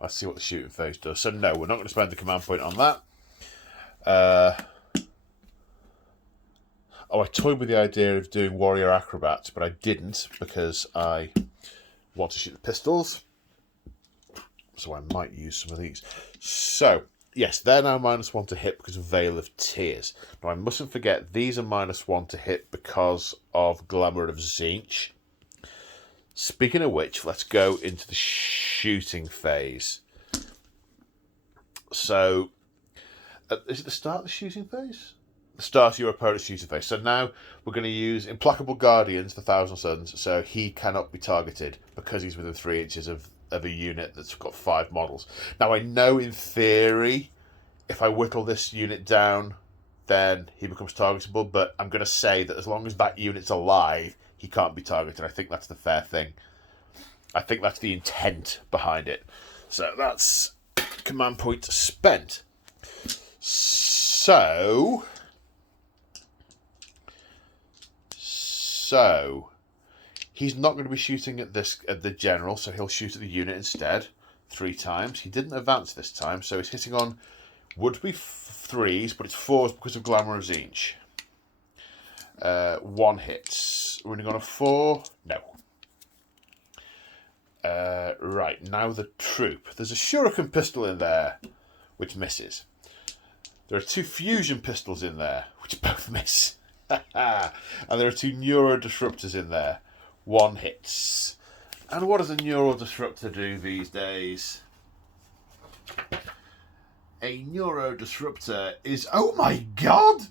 Let's see what the shooting phase does. So no, we're not going to spend the command point on that. I toyed with the idea of doing Warrior Acrobats, but I didn't because I want to shoot the pistols. So I might use some of these. So, yes, they're now -1 to hit because of Veil of Tears. Now, I mustn't forget, these are -1 to hit because of Glamour of Tzeentch. Speaking of which, let's go into the shooting phase. So, is it the start of the shooting phase? The start of your opponent's shooting phase. So now we're going to use Implacable Guardians, the Thousand Suns, so he cannot be targeted because he's within 3 inches of a unit that's got 5 models. Now, I know in theory, if I whittle this unit down, then he becomes targetable, but I'm going to say that as long as that unit's alive, he can't be targeted. I think that's the fair thing. I think that's the intent behind it. So that's command point spent. So he's not going to be shooting at the general, so he'll shoot at the unit instead 3 times. He didn't advance this time, so he's hitting on would be 3s, but it's 4s because of Glamour of Tzeentch. 1 hits. Running on a 4? No. Right, now the troop. There's a Shuriken pistol in there, which misses. There are 2 fusion pistols in there, which both miss. And there are 2 Neuro Disruptors in there. 1 hits. And what does a Neuro Disruptor do these days? A Neuro Disruptor is... Oh my god!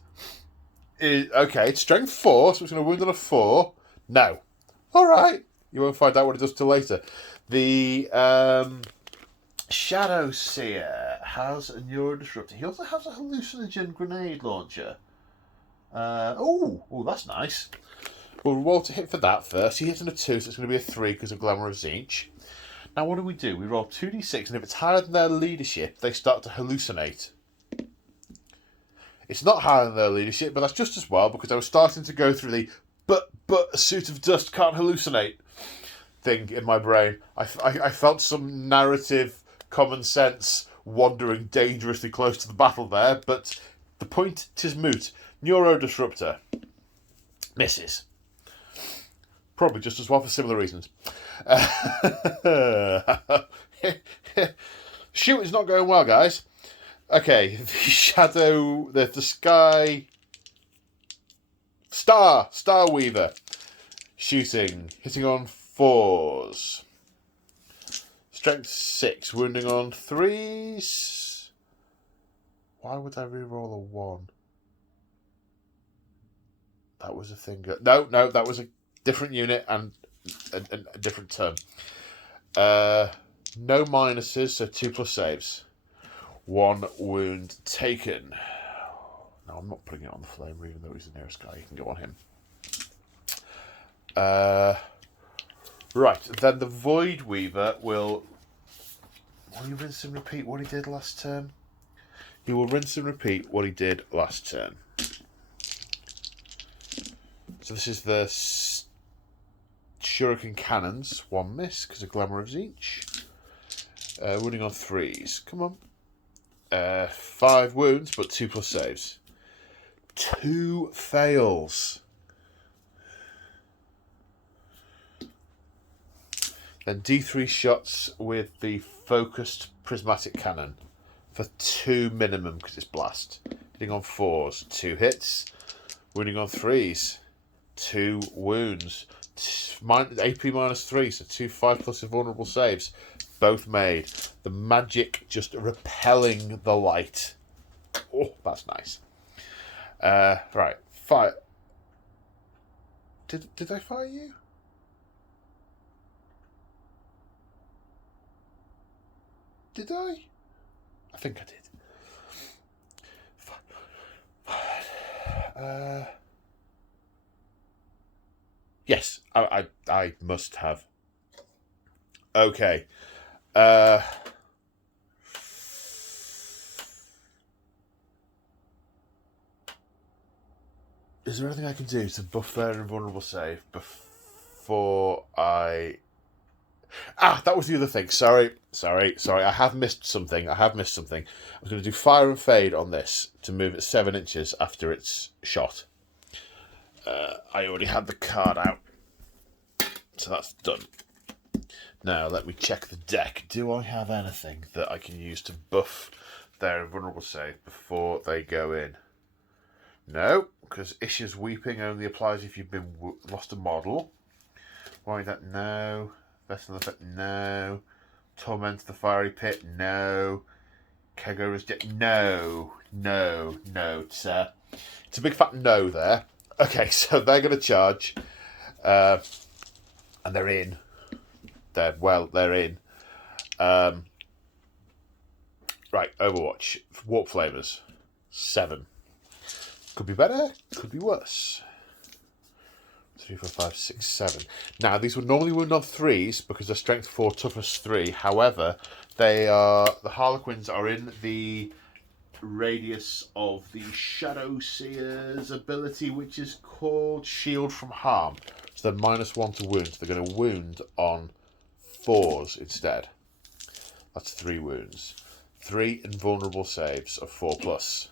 Okay, it's strength 4, so it's going to wound on a 4. No. Alright. You won't find out what it does till later. The Shadow Seer has a Neuro Disruptor. He also has a hallucinogen grenade launcher. Oh, that's nice. We'll roll to hit for that first. He hits on a 2, so it's going to be a 3 because of Glamour of Tzeentch. Now, what do? We roll 2d6, and if it's higher than their leadership, they start to hallucinate. It's not higher than their leadership, but that's just as well, because I was starting to go through the but a suit of dust can't hallucinate thing in my brain. I felt some narrative common sense wandering dangerously close to the battle there, but the point 'tis moot. Neuro Disruptor misses. Probably just as well for similar reasons. Shooting's not going well, guys. Okay, the Shadow, the Sky... Star Weaver. Shooting, hitting on 4s. Strength 6, wounding on 3s. Why would I re-roll a 1? That was a thing. No, that was a different unit and a different term. No minuses, so 2+ saves. 1 wound taken. No, I'm not putting it on the Flamer, even though he's the nearest guy. You can go on him. Right, then the Void Weaver will he rinse and repeat what he did last turn? He will rinse and repeat what he did last turn. So this is the Shuriken Cannons. 1 miss because of Glamour of Tzeentch. Wounding on 3s. Come on. 5 wounds, but 2+ saves. 2 fails. Then D3 shots with the focused prismatic cannon for 2 minimum because it's blast. Hitting on 4s, 2 hits. Wounding on 3s, 2 wounds. AP -3, so 2 5+ invulnerable saves. Both made. The magic just repelling the light. Oh, that's nice. Right, fire. Did I fire you? Did I? I think I did. Yes, I must have. Okay. Is there anything I can do to buff their invulnerable save before I... that was the other thing. Sorry. I have missed something. I was going to do Fire and Fade on this to move it 7 inches after it's shot. I already had the card out. So that's done. Now, let me check the deck. Do I have anything that I can use to buff their invulnerable save before they go in? No, because Isha's Weeping only applies if you've been lost a model. Why that? No. Vessel Effect? No. Torment the Fiery Pit? No. Kegor's Jet? No. It's a big fat no there. Okay, so they're going to charge. And they're in. They're in. Right, Overwatch. Warp Flamers. 7. Could be better, could be worse. 3, 4, 5, 6, 7. Now, these would normally wound on 3s because they're strength 4, toughness 3. However, the Harlequins are in the radius of the Shadow Seer's ability, which is called Shield from Harm. So they're -1 to wound. They're going to wound on 4s instead. That's 3 wounds. 3 invulnerable saves of 4+.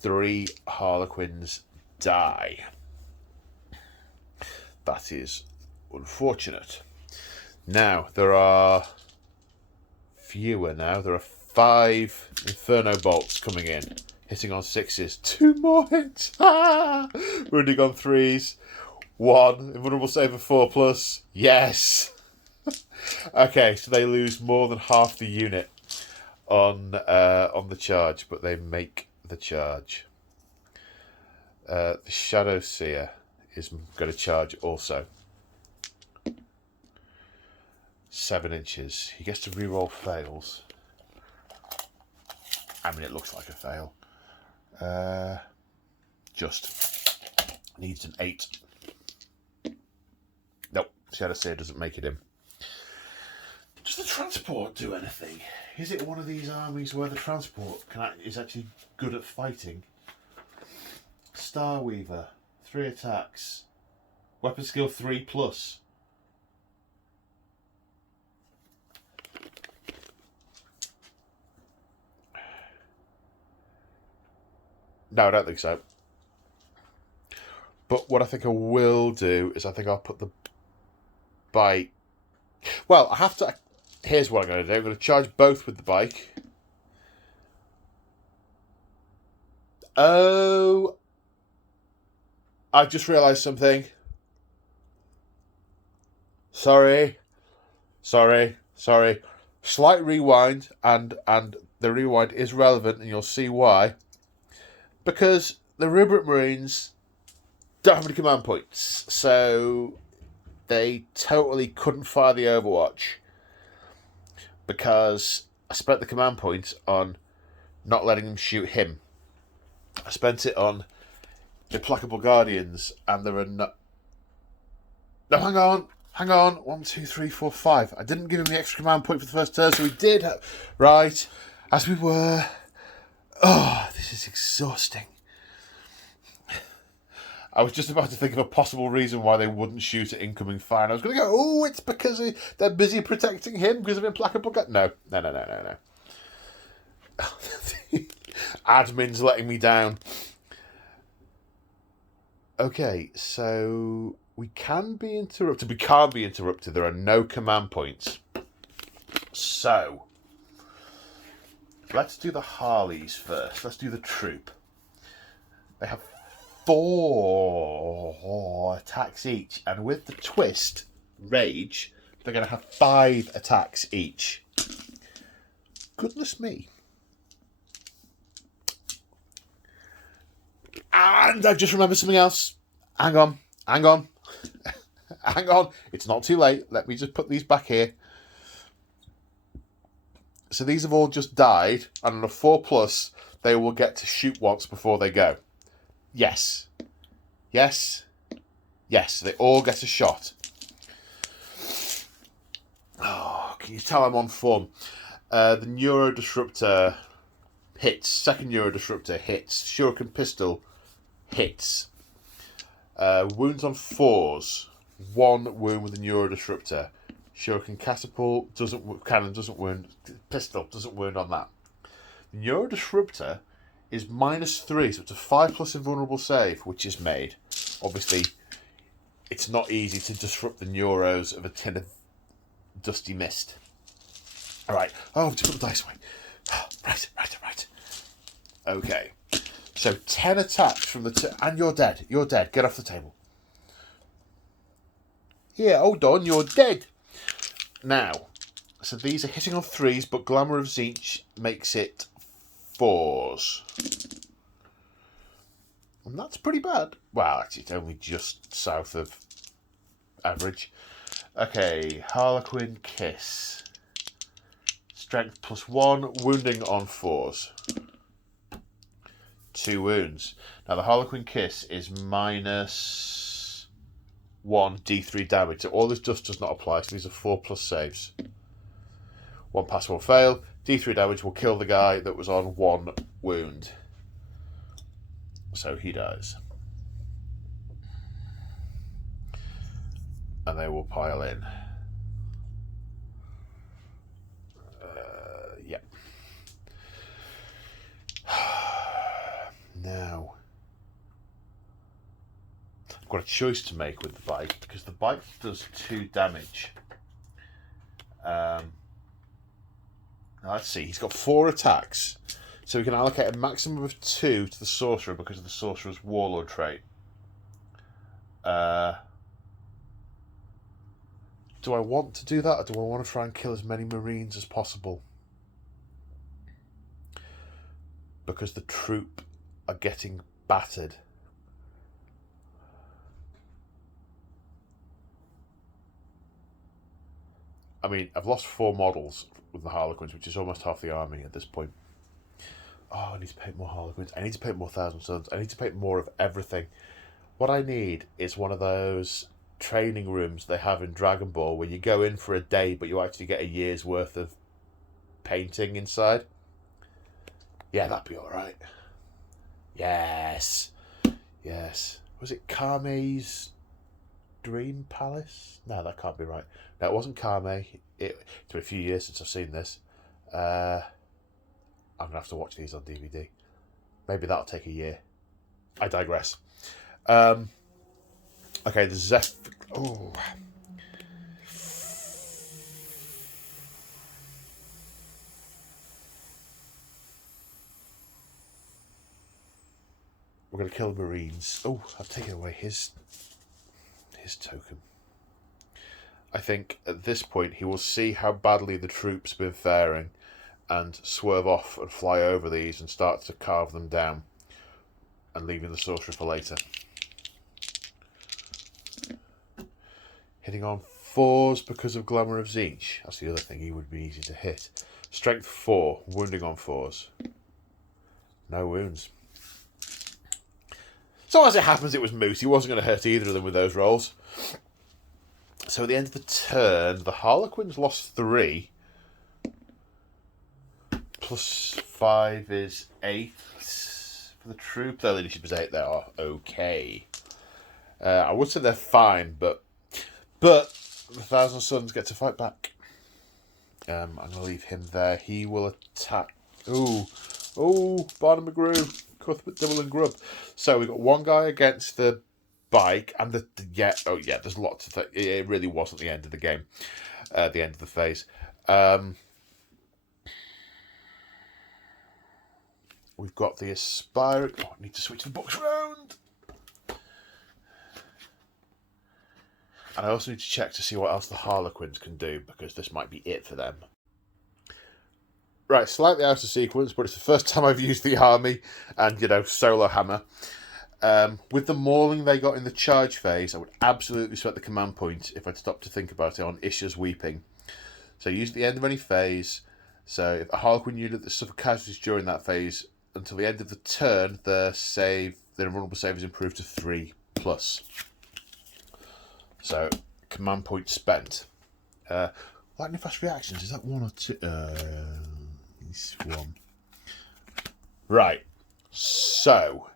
3 Harlequins die. That is unfortunate. Now, there are fewer now. There are 5 Inferno bolts coming in, hitting on 6s. 2 more hits. Wounding on 3s. 1 invulnerable save of 4+. Yes. Okay, so they lose more than half the unit on the charge, but they make the charge. The Shadow Seer is going to charge also. 7 inches. He gets to reroll fails. I mean, it looks like a fail. Just needs an 8. Nope, Shadow Seer doesn't make it in. Does the transport do anything? Is it one of these armies where the transport is actually good at fighting? Starweaver, 3 attacks. Weapon skill 3+. No, I don't think so. But what I think I will do is I think I'll put the bike... Well, I have to... Here's what I'm going to do. I'm going to charge both with the bike. Oh... I've just realised something. Sorry. Slight rewind, and the rewind is relevant, and you'll see why. Because the Rubric Marines don't have any command points, so they totally couldn't fire the Overwatch because I spent the command point on not letting them shoot him. I spent it on Implacable Guardians, and there are no... No, hang on. 1, 2, 3, 4, 5. I didn't give him the extra command point for the first turn, so we did. Right, as we were. Oh, this is exhausting. I was just about to think of a possible reason why they wouldn't shoot at incoming fire. And I was going to go, oh, it's because they're busy protecting him because of Implacable Guardians. No. Admin's letting me down. Okay, so we can be interrupted. We can't be interrupted. There are no command points. So, let's do the Harleys first. Let's do the troop. They have 4 attacks each. And with the twist, rage, they're going to have 5 attacks each. Goodness me. And I've just remembered something else. Hang on. It's not too late. Let me just put these back here. So these have all just died. And on a 4+, they will get to shoot once before they go. Yes. They all get a shot. Oh, can you tell I'm on form? The Neuro Disruptor hits. Second Neuro Disruptor hits. Shuriken Pistol hits. Wounds on 4s. 1 wound with the Neuro Disruptor. Shuriken Catapult Cannon doesn't wound. Pistol doesn't wound on that. The Neuro Disruptor is -3, so it's a 5+ invulnerable save, which is made. Obviously, it's not easy to disrupt the neuros of a tin of dusty mist. Alright. Oh, I've just put the dice away. Right. Okay. So 10 attacks from the... and you're dead. Get off the table. Yeah, hold on. You're dead. Now, so these are hitting on 3s, but Glamour of Tzeentch makes it 4s. And that's pretty bad. Well, actually, it's only just south of average. Okay, Harlequin Kiss. Strength +1, wounding on 4s. 2 wounds. Now the Harlequin Kiss is -1 D3 damage, so all this dust does not apply, so these are 4+ saves. 1 pass, 1 fail. D3 damage will kill the guy that was on 1 wound. So he dies. And they will pile in. Yep. Now, I've got a choice to make with the bike, because the bike does 2 damage. Now let's see, he's got 4 attacks, so we can allocate a maximum of 2 to the sorcerer because of the sorcerer's warlord trait. Do I want to do that, or do I want to try and kill as many Marines as possible? Because the troop are getting battered. I mean, I've lost 4 models with the Harlequins, which is almost half the army at this point. Oh, I need to paint more Harlequins. I need to paint more Thousand Suns. I need to paint more of everything. What I need is one of those training rooms they have in Dragon Ball where you go in for a day, but you actually get a year's worth of painting inside. Yeah, that'd be alright. Yes. Yes. Was it Kame's Dream Palace? No, that can't be right. No, it wasn't Kame. It's been a few years since I've seen this. I'm going to have to watch these on DVD. Maybe that'll take a year. I digress. Okay, the Zeph... Oh. We're going to kill the Marines. Oh, I've taken away his token. I think at this point he will see how badly the troops have been faring and swerve off and fly over these and start to carve them down, and leaving the sorcerer for later. Hitting on 4s because of Glamour of Tzeentch. That's the other thing, he would be easy to hit. Strength 4, wounding on 4s. No wounds. So as it happens, it was Moose. He wasn't going to hurt either of them with those rolls. So at the end of the turn, the Harlequins lost 3. Plus 5 is 8 for the troop. Their leadership is 8. They are okay. I would say they're fine, but the Thousand Suns get to fight back. I'm going to leave him there. He will attack. Oh, Barnum McGrew, Cuthbert, Dibble and Grub. So we've got one guy against the bike, and there's lots of it really wasn't the end of the game, the end of the phase. We've got the aspiring. Oh, I need to switch the books round. And I also need to check to see what else the Harlequins can do, because this might be it for them. Right, slightly out of sequence, but it's the first time I've used the army and, solo hammer. With the mauling they got in the charge phase, I would absolutely sweat the command point if I'd stopped to think about it on Isha's Weeping. So use at the end of any phase. So if a Harlequin unit that suffered casualties during that phase, until the end of the turn, their invulnerable save is improved to 3+. So, command point spent. Lightning fast reactions, is that 1 or 2? It's 1. Right. So,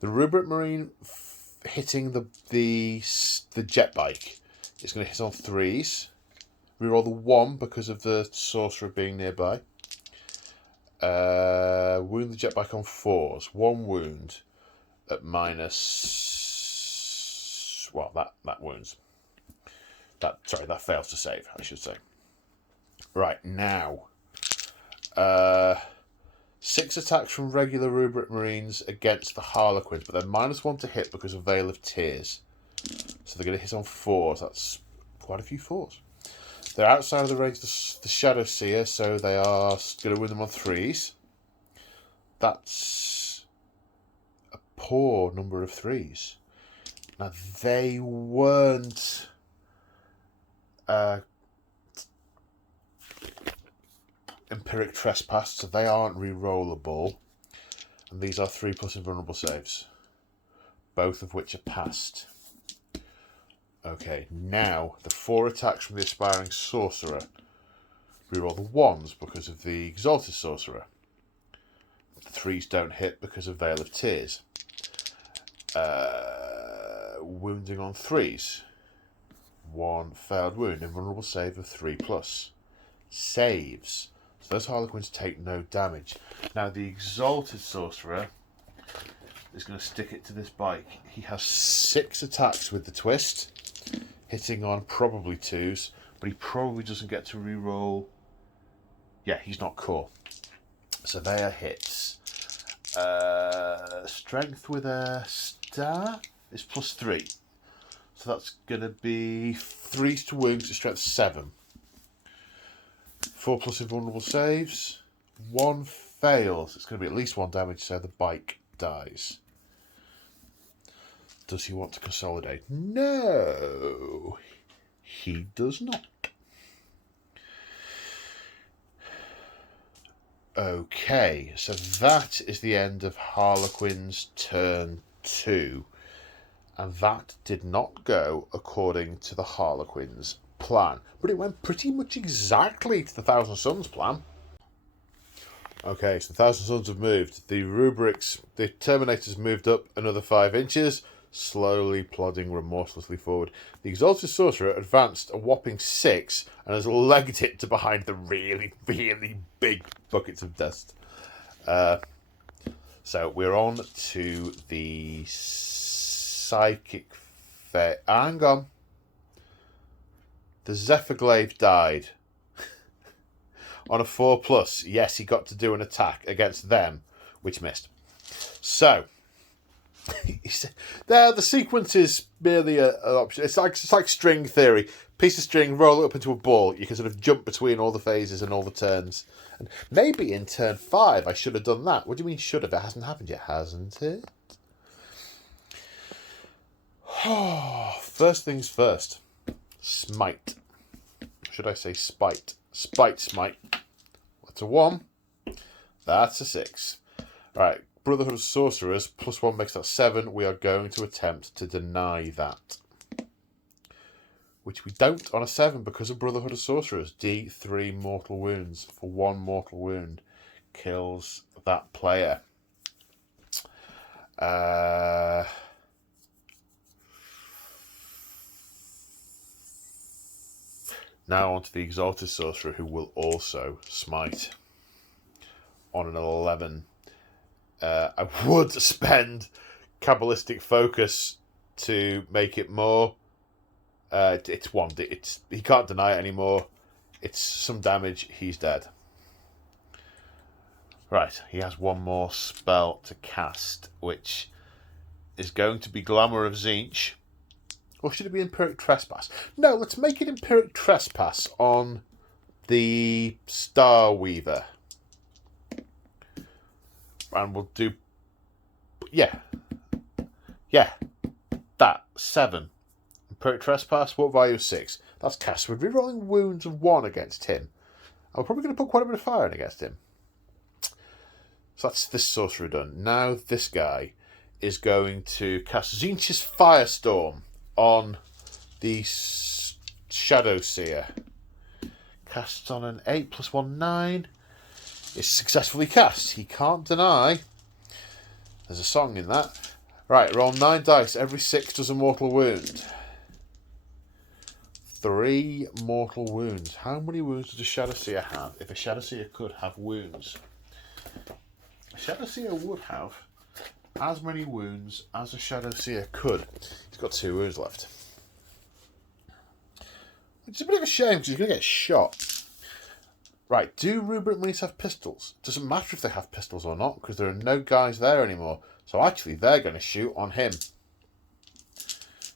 the Rubric Marine hitting the jet bike is going to hit on 3s. Reroll the 1 because of the sorcerer being nearby. Wound the jet bike on 4s. 1 wound at minus. Well, that wounds. That fails to save, I should say. Right, now. 6 attacks from regular Rubric Marines against the Harlequins, but they're -1 to hit because of Veil of Tears. So they're going to hit on 4s. That's quite a few 4s. They're outside of the range of the Shadow Seer, so they are going to win them on 3s. That's a poor number of 3s. Now, they weren't Empiric Trespass, so they aren't re-rollable. And these are 3+ invulnerable saves, both of which are passed. Okay, now the 4 attacks from the Aspiring Sorcerer. reroll the 1s because of the Exalted Sorcerer. The 3s don't hit because of Veil of Tears. Wounding on 3s. 1 failed wound, invulnerable save of 3+. Saves. So those Harlequins take no damage. Now the Exalted Sorcerer is going to stick it to this bike. He has 6 attacks with the twist, hitting on probably 2s, but he probably doesn't get to reroll. Yeah, he's not core. So they are hits. Strength with a star is +3. So that's going to be 3 to wounds to strength 7. 4+ invulnerable saves. 1 fails. It's going to be at least 1 damage, so the bike dies. Does he want to consolidate? No, he does not. Okay, so that is the end of Harlequins Turn 2. And that did not go according to the Harlequins' plan. But it went pretty much exactly to the Thousand Suns plan. Okay, so the Thousand Suns have moved. The rubrics, the Terminators moved up another 5 inches, slowly plodding remorselessly forward. The Exalted Sorcerer advanced a whopping 6 and has legged it to behind the really, really big buckets of dust. So we're on to the psychic phase. Hang on. The Zephyrglaive died. On a 4+, yes, he got to do an attack against them, which missed. So, the sequence is merely an option. It's like string theory. Piece of string, roll it up into a ball. You can sort of jump between all the phases and all the turns. And maybe in turn 5, I should have done that. What do you mean should have? It hasn't happened yet, hasn't it? First things first. Smite. Should I say spite? Spite smite. That's a 1. That's a 6. Alright, Brotherhood of Sorcerers, +1 makes that 7. We are going to attempt to deny that. Which we don't on a 7 because of Brotherhood of Sorcerers. D3 mortal wounds for 1 mortal wound. Kills that player. Now on to the Exalted Sorcerer, who will also smite on an 11. I would spend Kabbalistic Focus to make it more. It's 1. He can't deny it anymore. It's some damage. He's dead. Right, he has 1 more spell to cast, which is going to be Glamour of Tzeentch. Or should it be Empiric Trespass? No, let's make it Empiric Trespass on the Star Weaver. And we'll do... Yeah, that. 7. Empiric Trespass, what value? 6. That's cast. We're rerolling wounds of 1 against him. And we're probably going to put quite a bit of fire in against him. So that's this sorcerer done. Now this guy is going to cast Tzeentch's Firestorm on the Shadow Seer. Casts on an 8 +1, 9. It's successfully cast. He can't deny. There's a song in that. Right, roll 9 dice. Every 6 does a mortal wound. 3 mortal wounds. How many wounds does a Shadow Seer have? If a Shadow Seer could have wounds. A Shadow Seer would have as many wounds as a Shadow Seer could. He's got 2 wounds left. Which is a bit of a shame because he's going to get shot. Right, do Rubric Minis have pistols? Doesn't matter if they have pistols or not because there are no guys there anymore. So actually they're going to shoot on him.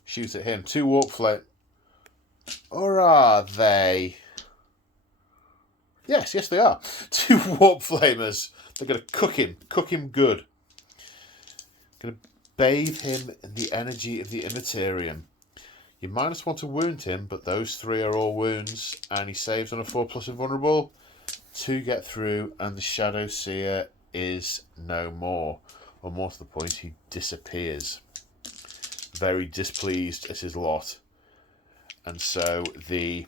Shoot at him. 2 Warp Flame. Or are they? Yes, they are. 2 Warp Flamers. They're going to cook him good. Going to bathe him in the energy of the Immaterium. You -1 to wound him, but those 3 are all wounds, and he saves on a 4+ invulnerable. 2 get through, and the Shadow Seer is no more. Or more to the point, he disappears. Very displeased at his lot. And so the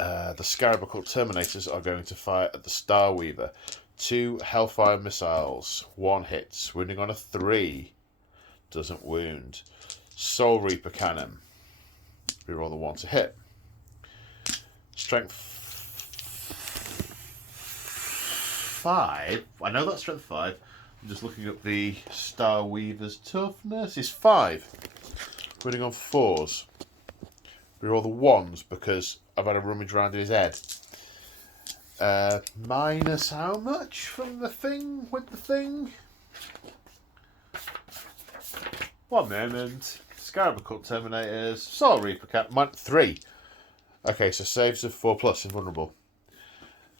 The Scarab Occult Terminators are going to fire at the Star Weaver. 2 Hellfire missiles. 1 hits. Wounding on a 3. Doesn't wound. Soul Reaper Cannon. Reroll the 1 to hit. Strength 5. I know that's strength 5. I'm just looking up the Star Weaver's toughness. It's 5. Wounding on 4s. Reroll the 1s because I've had a rummage around in his head. Minus how much from the thing with the thing? 1 moment. Scarab Occult Terminators. Soul Reaper Cat. 3. Okay, so saves of 4+, invulnerable.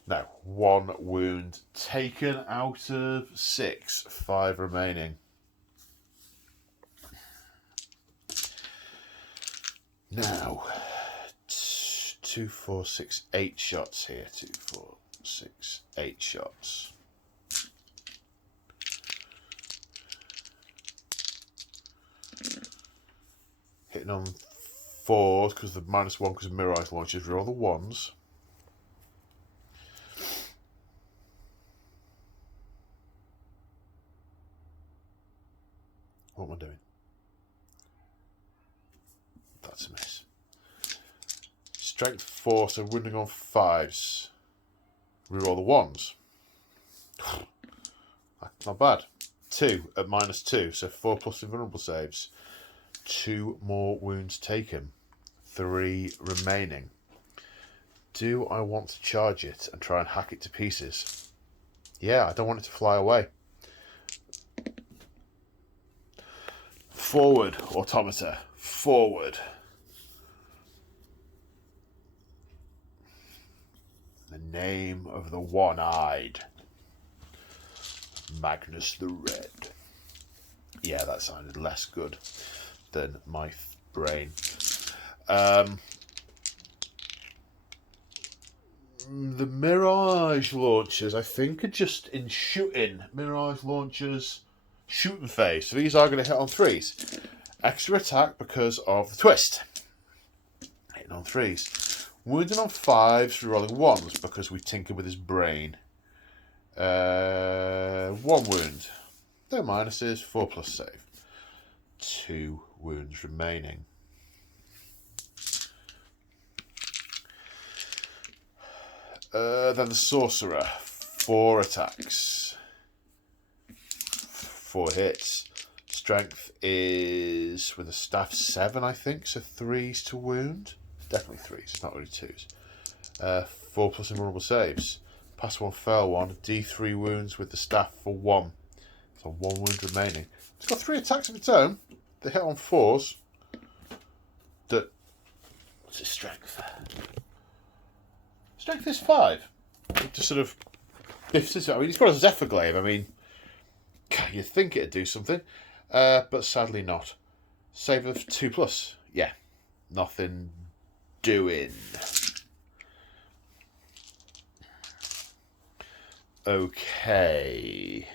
Now, 1 wound taken out of 6. 5 remaining. Now, 2, 4, 6, 8 shots here. 2, 4, 6, 8 shots. Hitting on 4s because the -1 because of Mirage Launchers. Roll the 1s. What am I doing? That's a miss. Strength 4, so wounding on 5s. Reroll the 1s. Not bad. 2 at -2, so 4+ invulnerable saves. 2 more wounds taken. 3 remaining. Do I want to charge it and try and hack it to pieces? Yeah, I don't want it to fly away. Forward, automata. Forward. The name of the one-eyed. Magnus the Red. Yeah, that sounded less good than my brain. The Mirage Launchers, I think, are just in shooting. Mirage Launchers, shooting phase. So these are going to hit on 3s. Extra attack because of the twist. Hitting on 3s. Wounding on 5s, rerolling 1s because we tinkered with his brain. 1 wound. No minuses, 4+ save. 2 wounds remaining. Then the Sorcerer. 4 attacks. 4 hits. Strength is, with a staff, 7, I think. So 3s to wound. Definitely 3s, not really 2s. 4+ invulnerable saves. Pass 1, fail 1. D3 wounds with the staff for 1. So 1 wound remaining. It's got 3 attacks of its own. They hit on 4s. What's its strength? Strength is 5. It just sort of biffs it. I mean, it's got a Zephyr Glaive. I mean, you'd think it'd do something, but sadly not. Save of 2+. Yeah, nothing doing. Okay.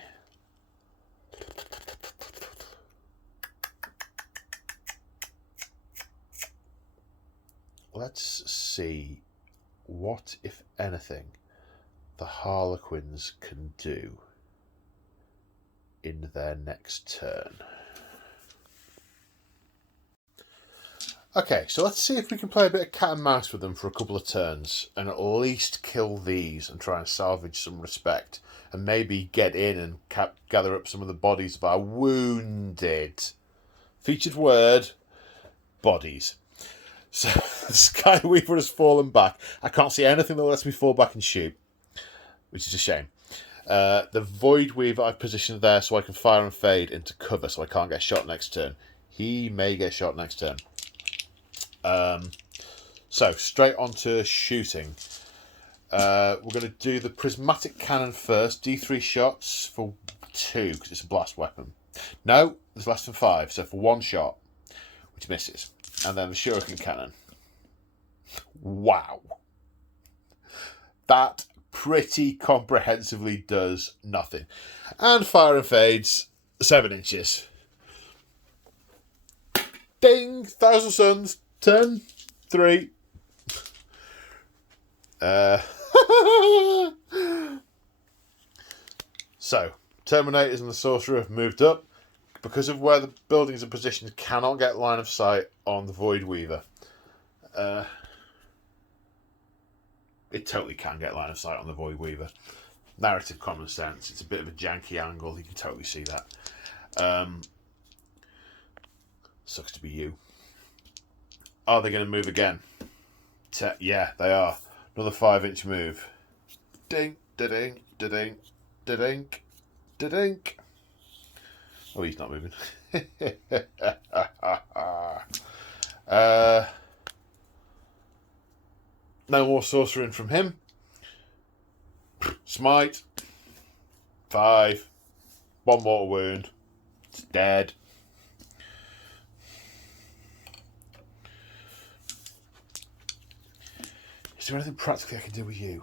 Let's see what, if anything, the Harlequins can do in their next turn. Okay, so let's see if we can play a bit of cat and mouse with them for a couple of turns and at least kill these and try and salvage some respect and maybe get in and gather up some of the bodies of our wounded. Featured word, bodies. So the Skyweaver has fallen back. I can't see anything that lets me fall back and shoot, which is a shame. The Void Weaver I've positioned there so I can fire and fade into cover so I can't get shot next turn. He may get shot next turn. So straight on to shooting. We're going to do the Prismatic Cannon first. D3 shots for 2 because it's a blast weapon. No, there's less than 5, so for 1 shot, which misses. And then the Shuriken Cannon. Wow. That pretty comprehensively does nothing. And fire and fades 7 inches. Ding! 1,000 suns. Turn 3. So, Terminators and the Sorcerer have moved up. Because of where the buildings are positioned, cannot get line of sight on the Void Weaver. It totally can get line of sight on the Void Weaver. Narrative common sense. It's a bit of a janky angle. You can totally see that. Sucks to be you. Are they going to move again? Yeah, they are. Another 5-inch move. Dink, da-dink, da-dink, da-dink, da-dink. Oh, he's not moving. No more sorcering from him. Smite. 5. 1 mortal wound. It's dead. Is there anything practically I can do with you?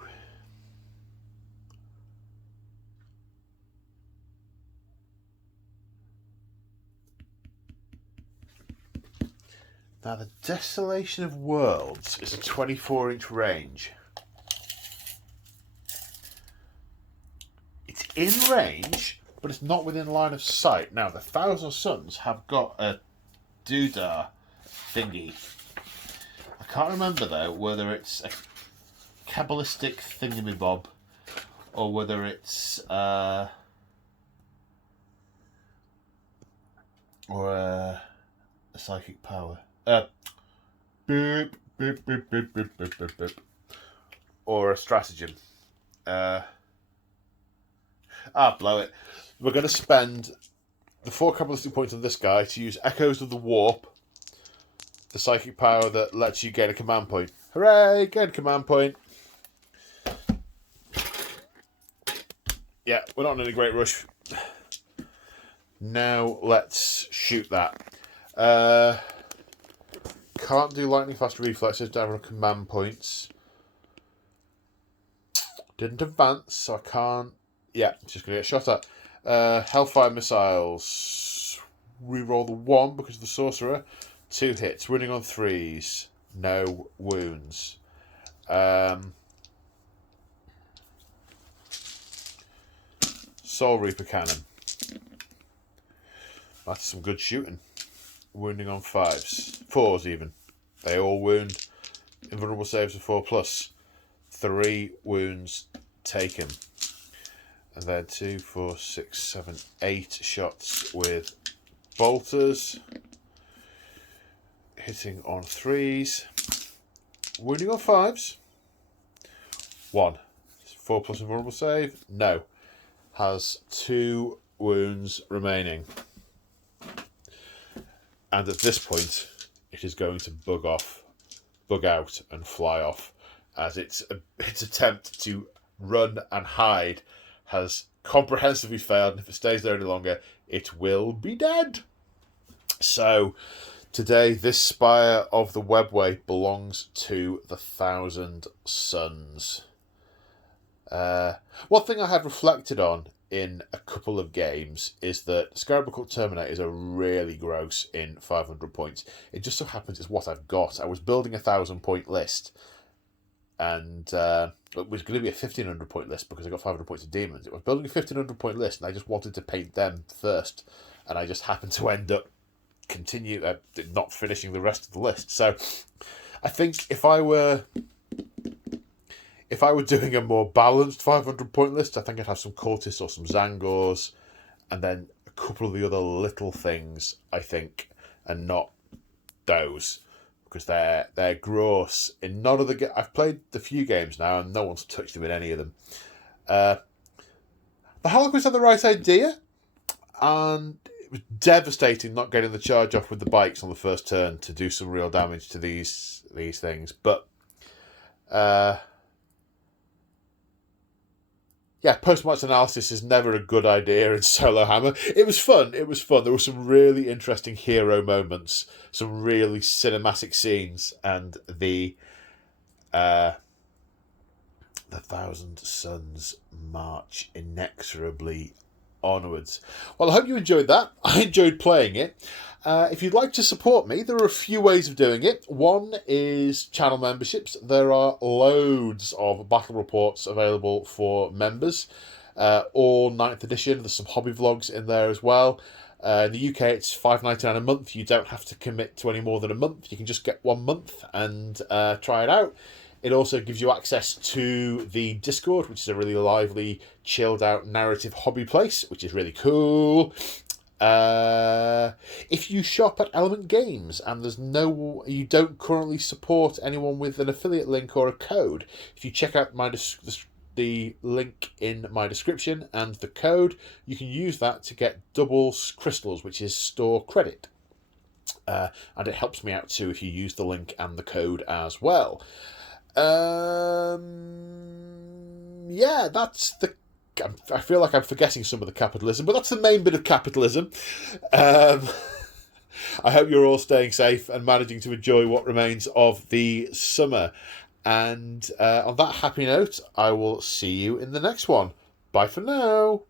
Now, the Desolation of Worlds is a 24-inch range. It's in range, but it's not within line of sight. Now, the Thousand Suns have got a doodah thingy. I can't remember, though, whether it's a Kabbalistic thingamabob or whether it's or a psychic power. Boop, boop, boop, boop, boop, boop, boop, boop. Or a stratagem. Blow it. We're going to spend the 4 Kabbalistic points on this guy to use Echoes of the Warp, the psychic power that lets you gain a command point. Hooray! Gain a command point. Yeah, we're not in a great rush. Now let's shoot that. Can't do lightning fast reflexes, don't have command points. Didn't advance, so I can't. Yeah, just going to get shot at. Hellfire missiles. Reroll the 1 because of the Sorcerer. 2 hits, running on 3s. No wounds. Soul Reaper Cannon. That's some good shooting. Wounding on 5s. 4s even. They all wound. Invulnerable saves of 4+. 3 wounds taken. And then 2, 4, 6, 7, 8 shots with bolters. Hitting on 3s. Wounding on 5s. 1. 4+ invulnerable save. No. Has 2 wounds remaining. And at this point, it is going to bug out and fly off, as its attempt to run and hide has comprehensively failed, and if it stays there any longer, it will be dead. So, today, this Spire of the Webway belongs to the Thousand Suns. One thing I have reflected on in a couple of games is that Scarab Occult Terminators are really gross in 500 points. It just so happens it's what I've got. I was building a 1,000-point list, and it was going to be a 1,500-point list because I got 500 points of demons. I was building a 1,500-point list, and I just wanted to paint them first, and I just happened to end up not finishing the rest of the list. So I think if I were doing a more balanced 500-point list, I think I'd have some Cultists or some Zangors, and then a couple of the other little things, I think, and not those, because they're gross. In none of the I've played the few games now, and no one's touched them in any of them. The Harlequins had the right idea, and it was devastating not getting the charge off with the bikes on the first turn to do some real damage to these things. But yeah, post-match analysis is never a good idea in Solo Hammer. It was fun. There were some really interesting hero moments, some really cinematic scenes, and the Thousand Suns march inexorably onwards. Well, I hope you enjoyed that. I enjoyed playing it. If you'd like to support me, there are a few ways of doing it. One is channel memberships. There are loads of battle reports available for members. All 9th edition. There's some hobby vlogs in there as well. In the UK, it's $5.99 a month. You don't have to commit to any more than a month. You can just get 1 month and try it out. It also gives you access to the Discord, which is a really lively, chilled-out narrative hobby place, which is really cool. If you shop at Element Games and you don't currently support anyone with an affiliate link or a code, if you check out the link in my description and the code, you can use that to get double crystals, which is store credit. And it helps me out too if you use the link and the code as well. Yeah, I feel like I'm forgetting some of the capitalism, but that's the main bit of capitalism. I hope you're all staying safe and managing to enjoy what remains of the summer. And on that happy note, I will see you in the next one. Bye for now.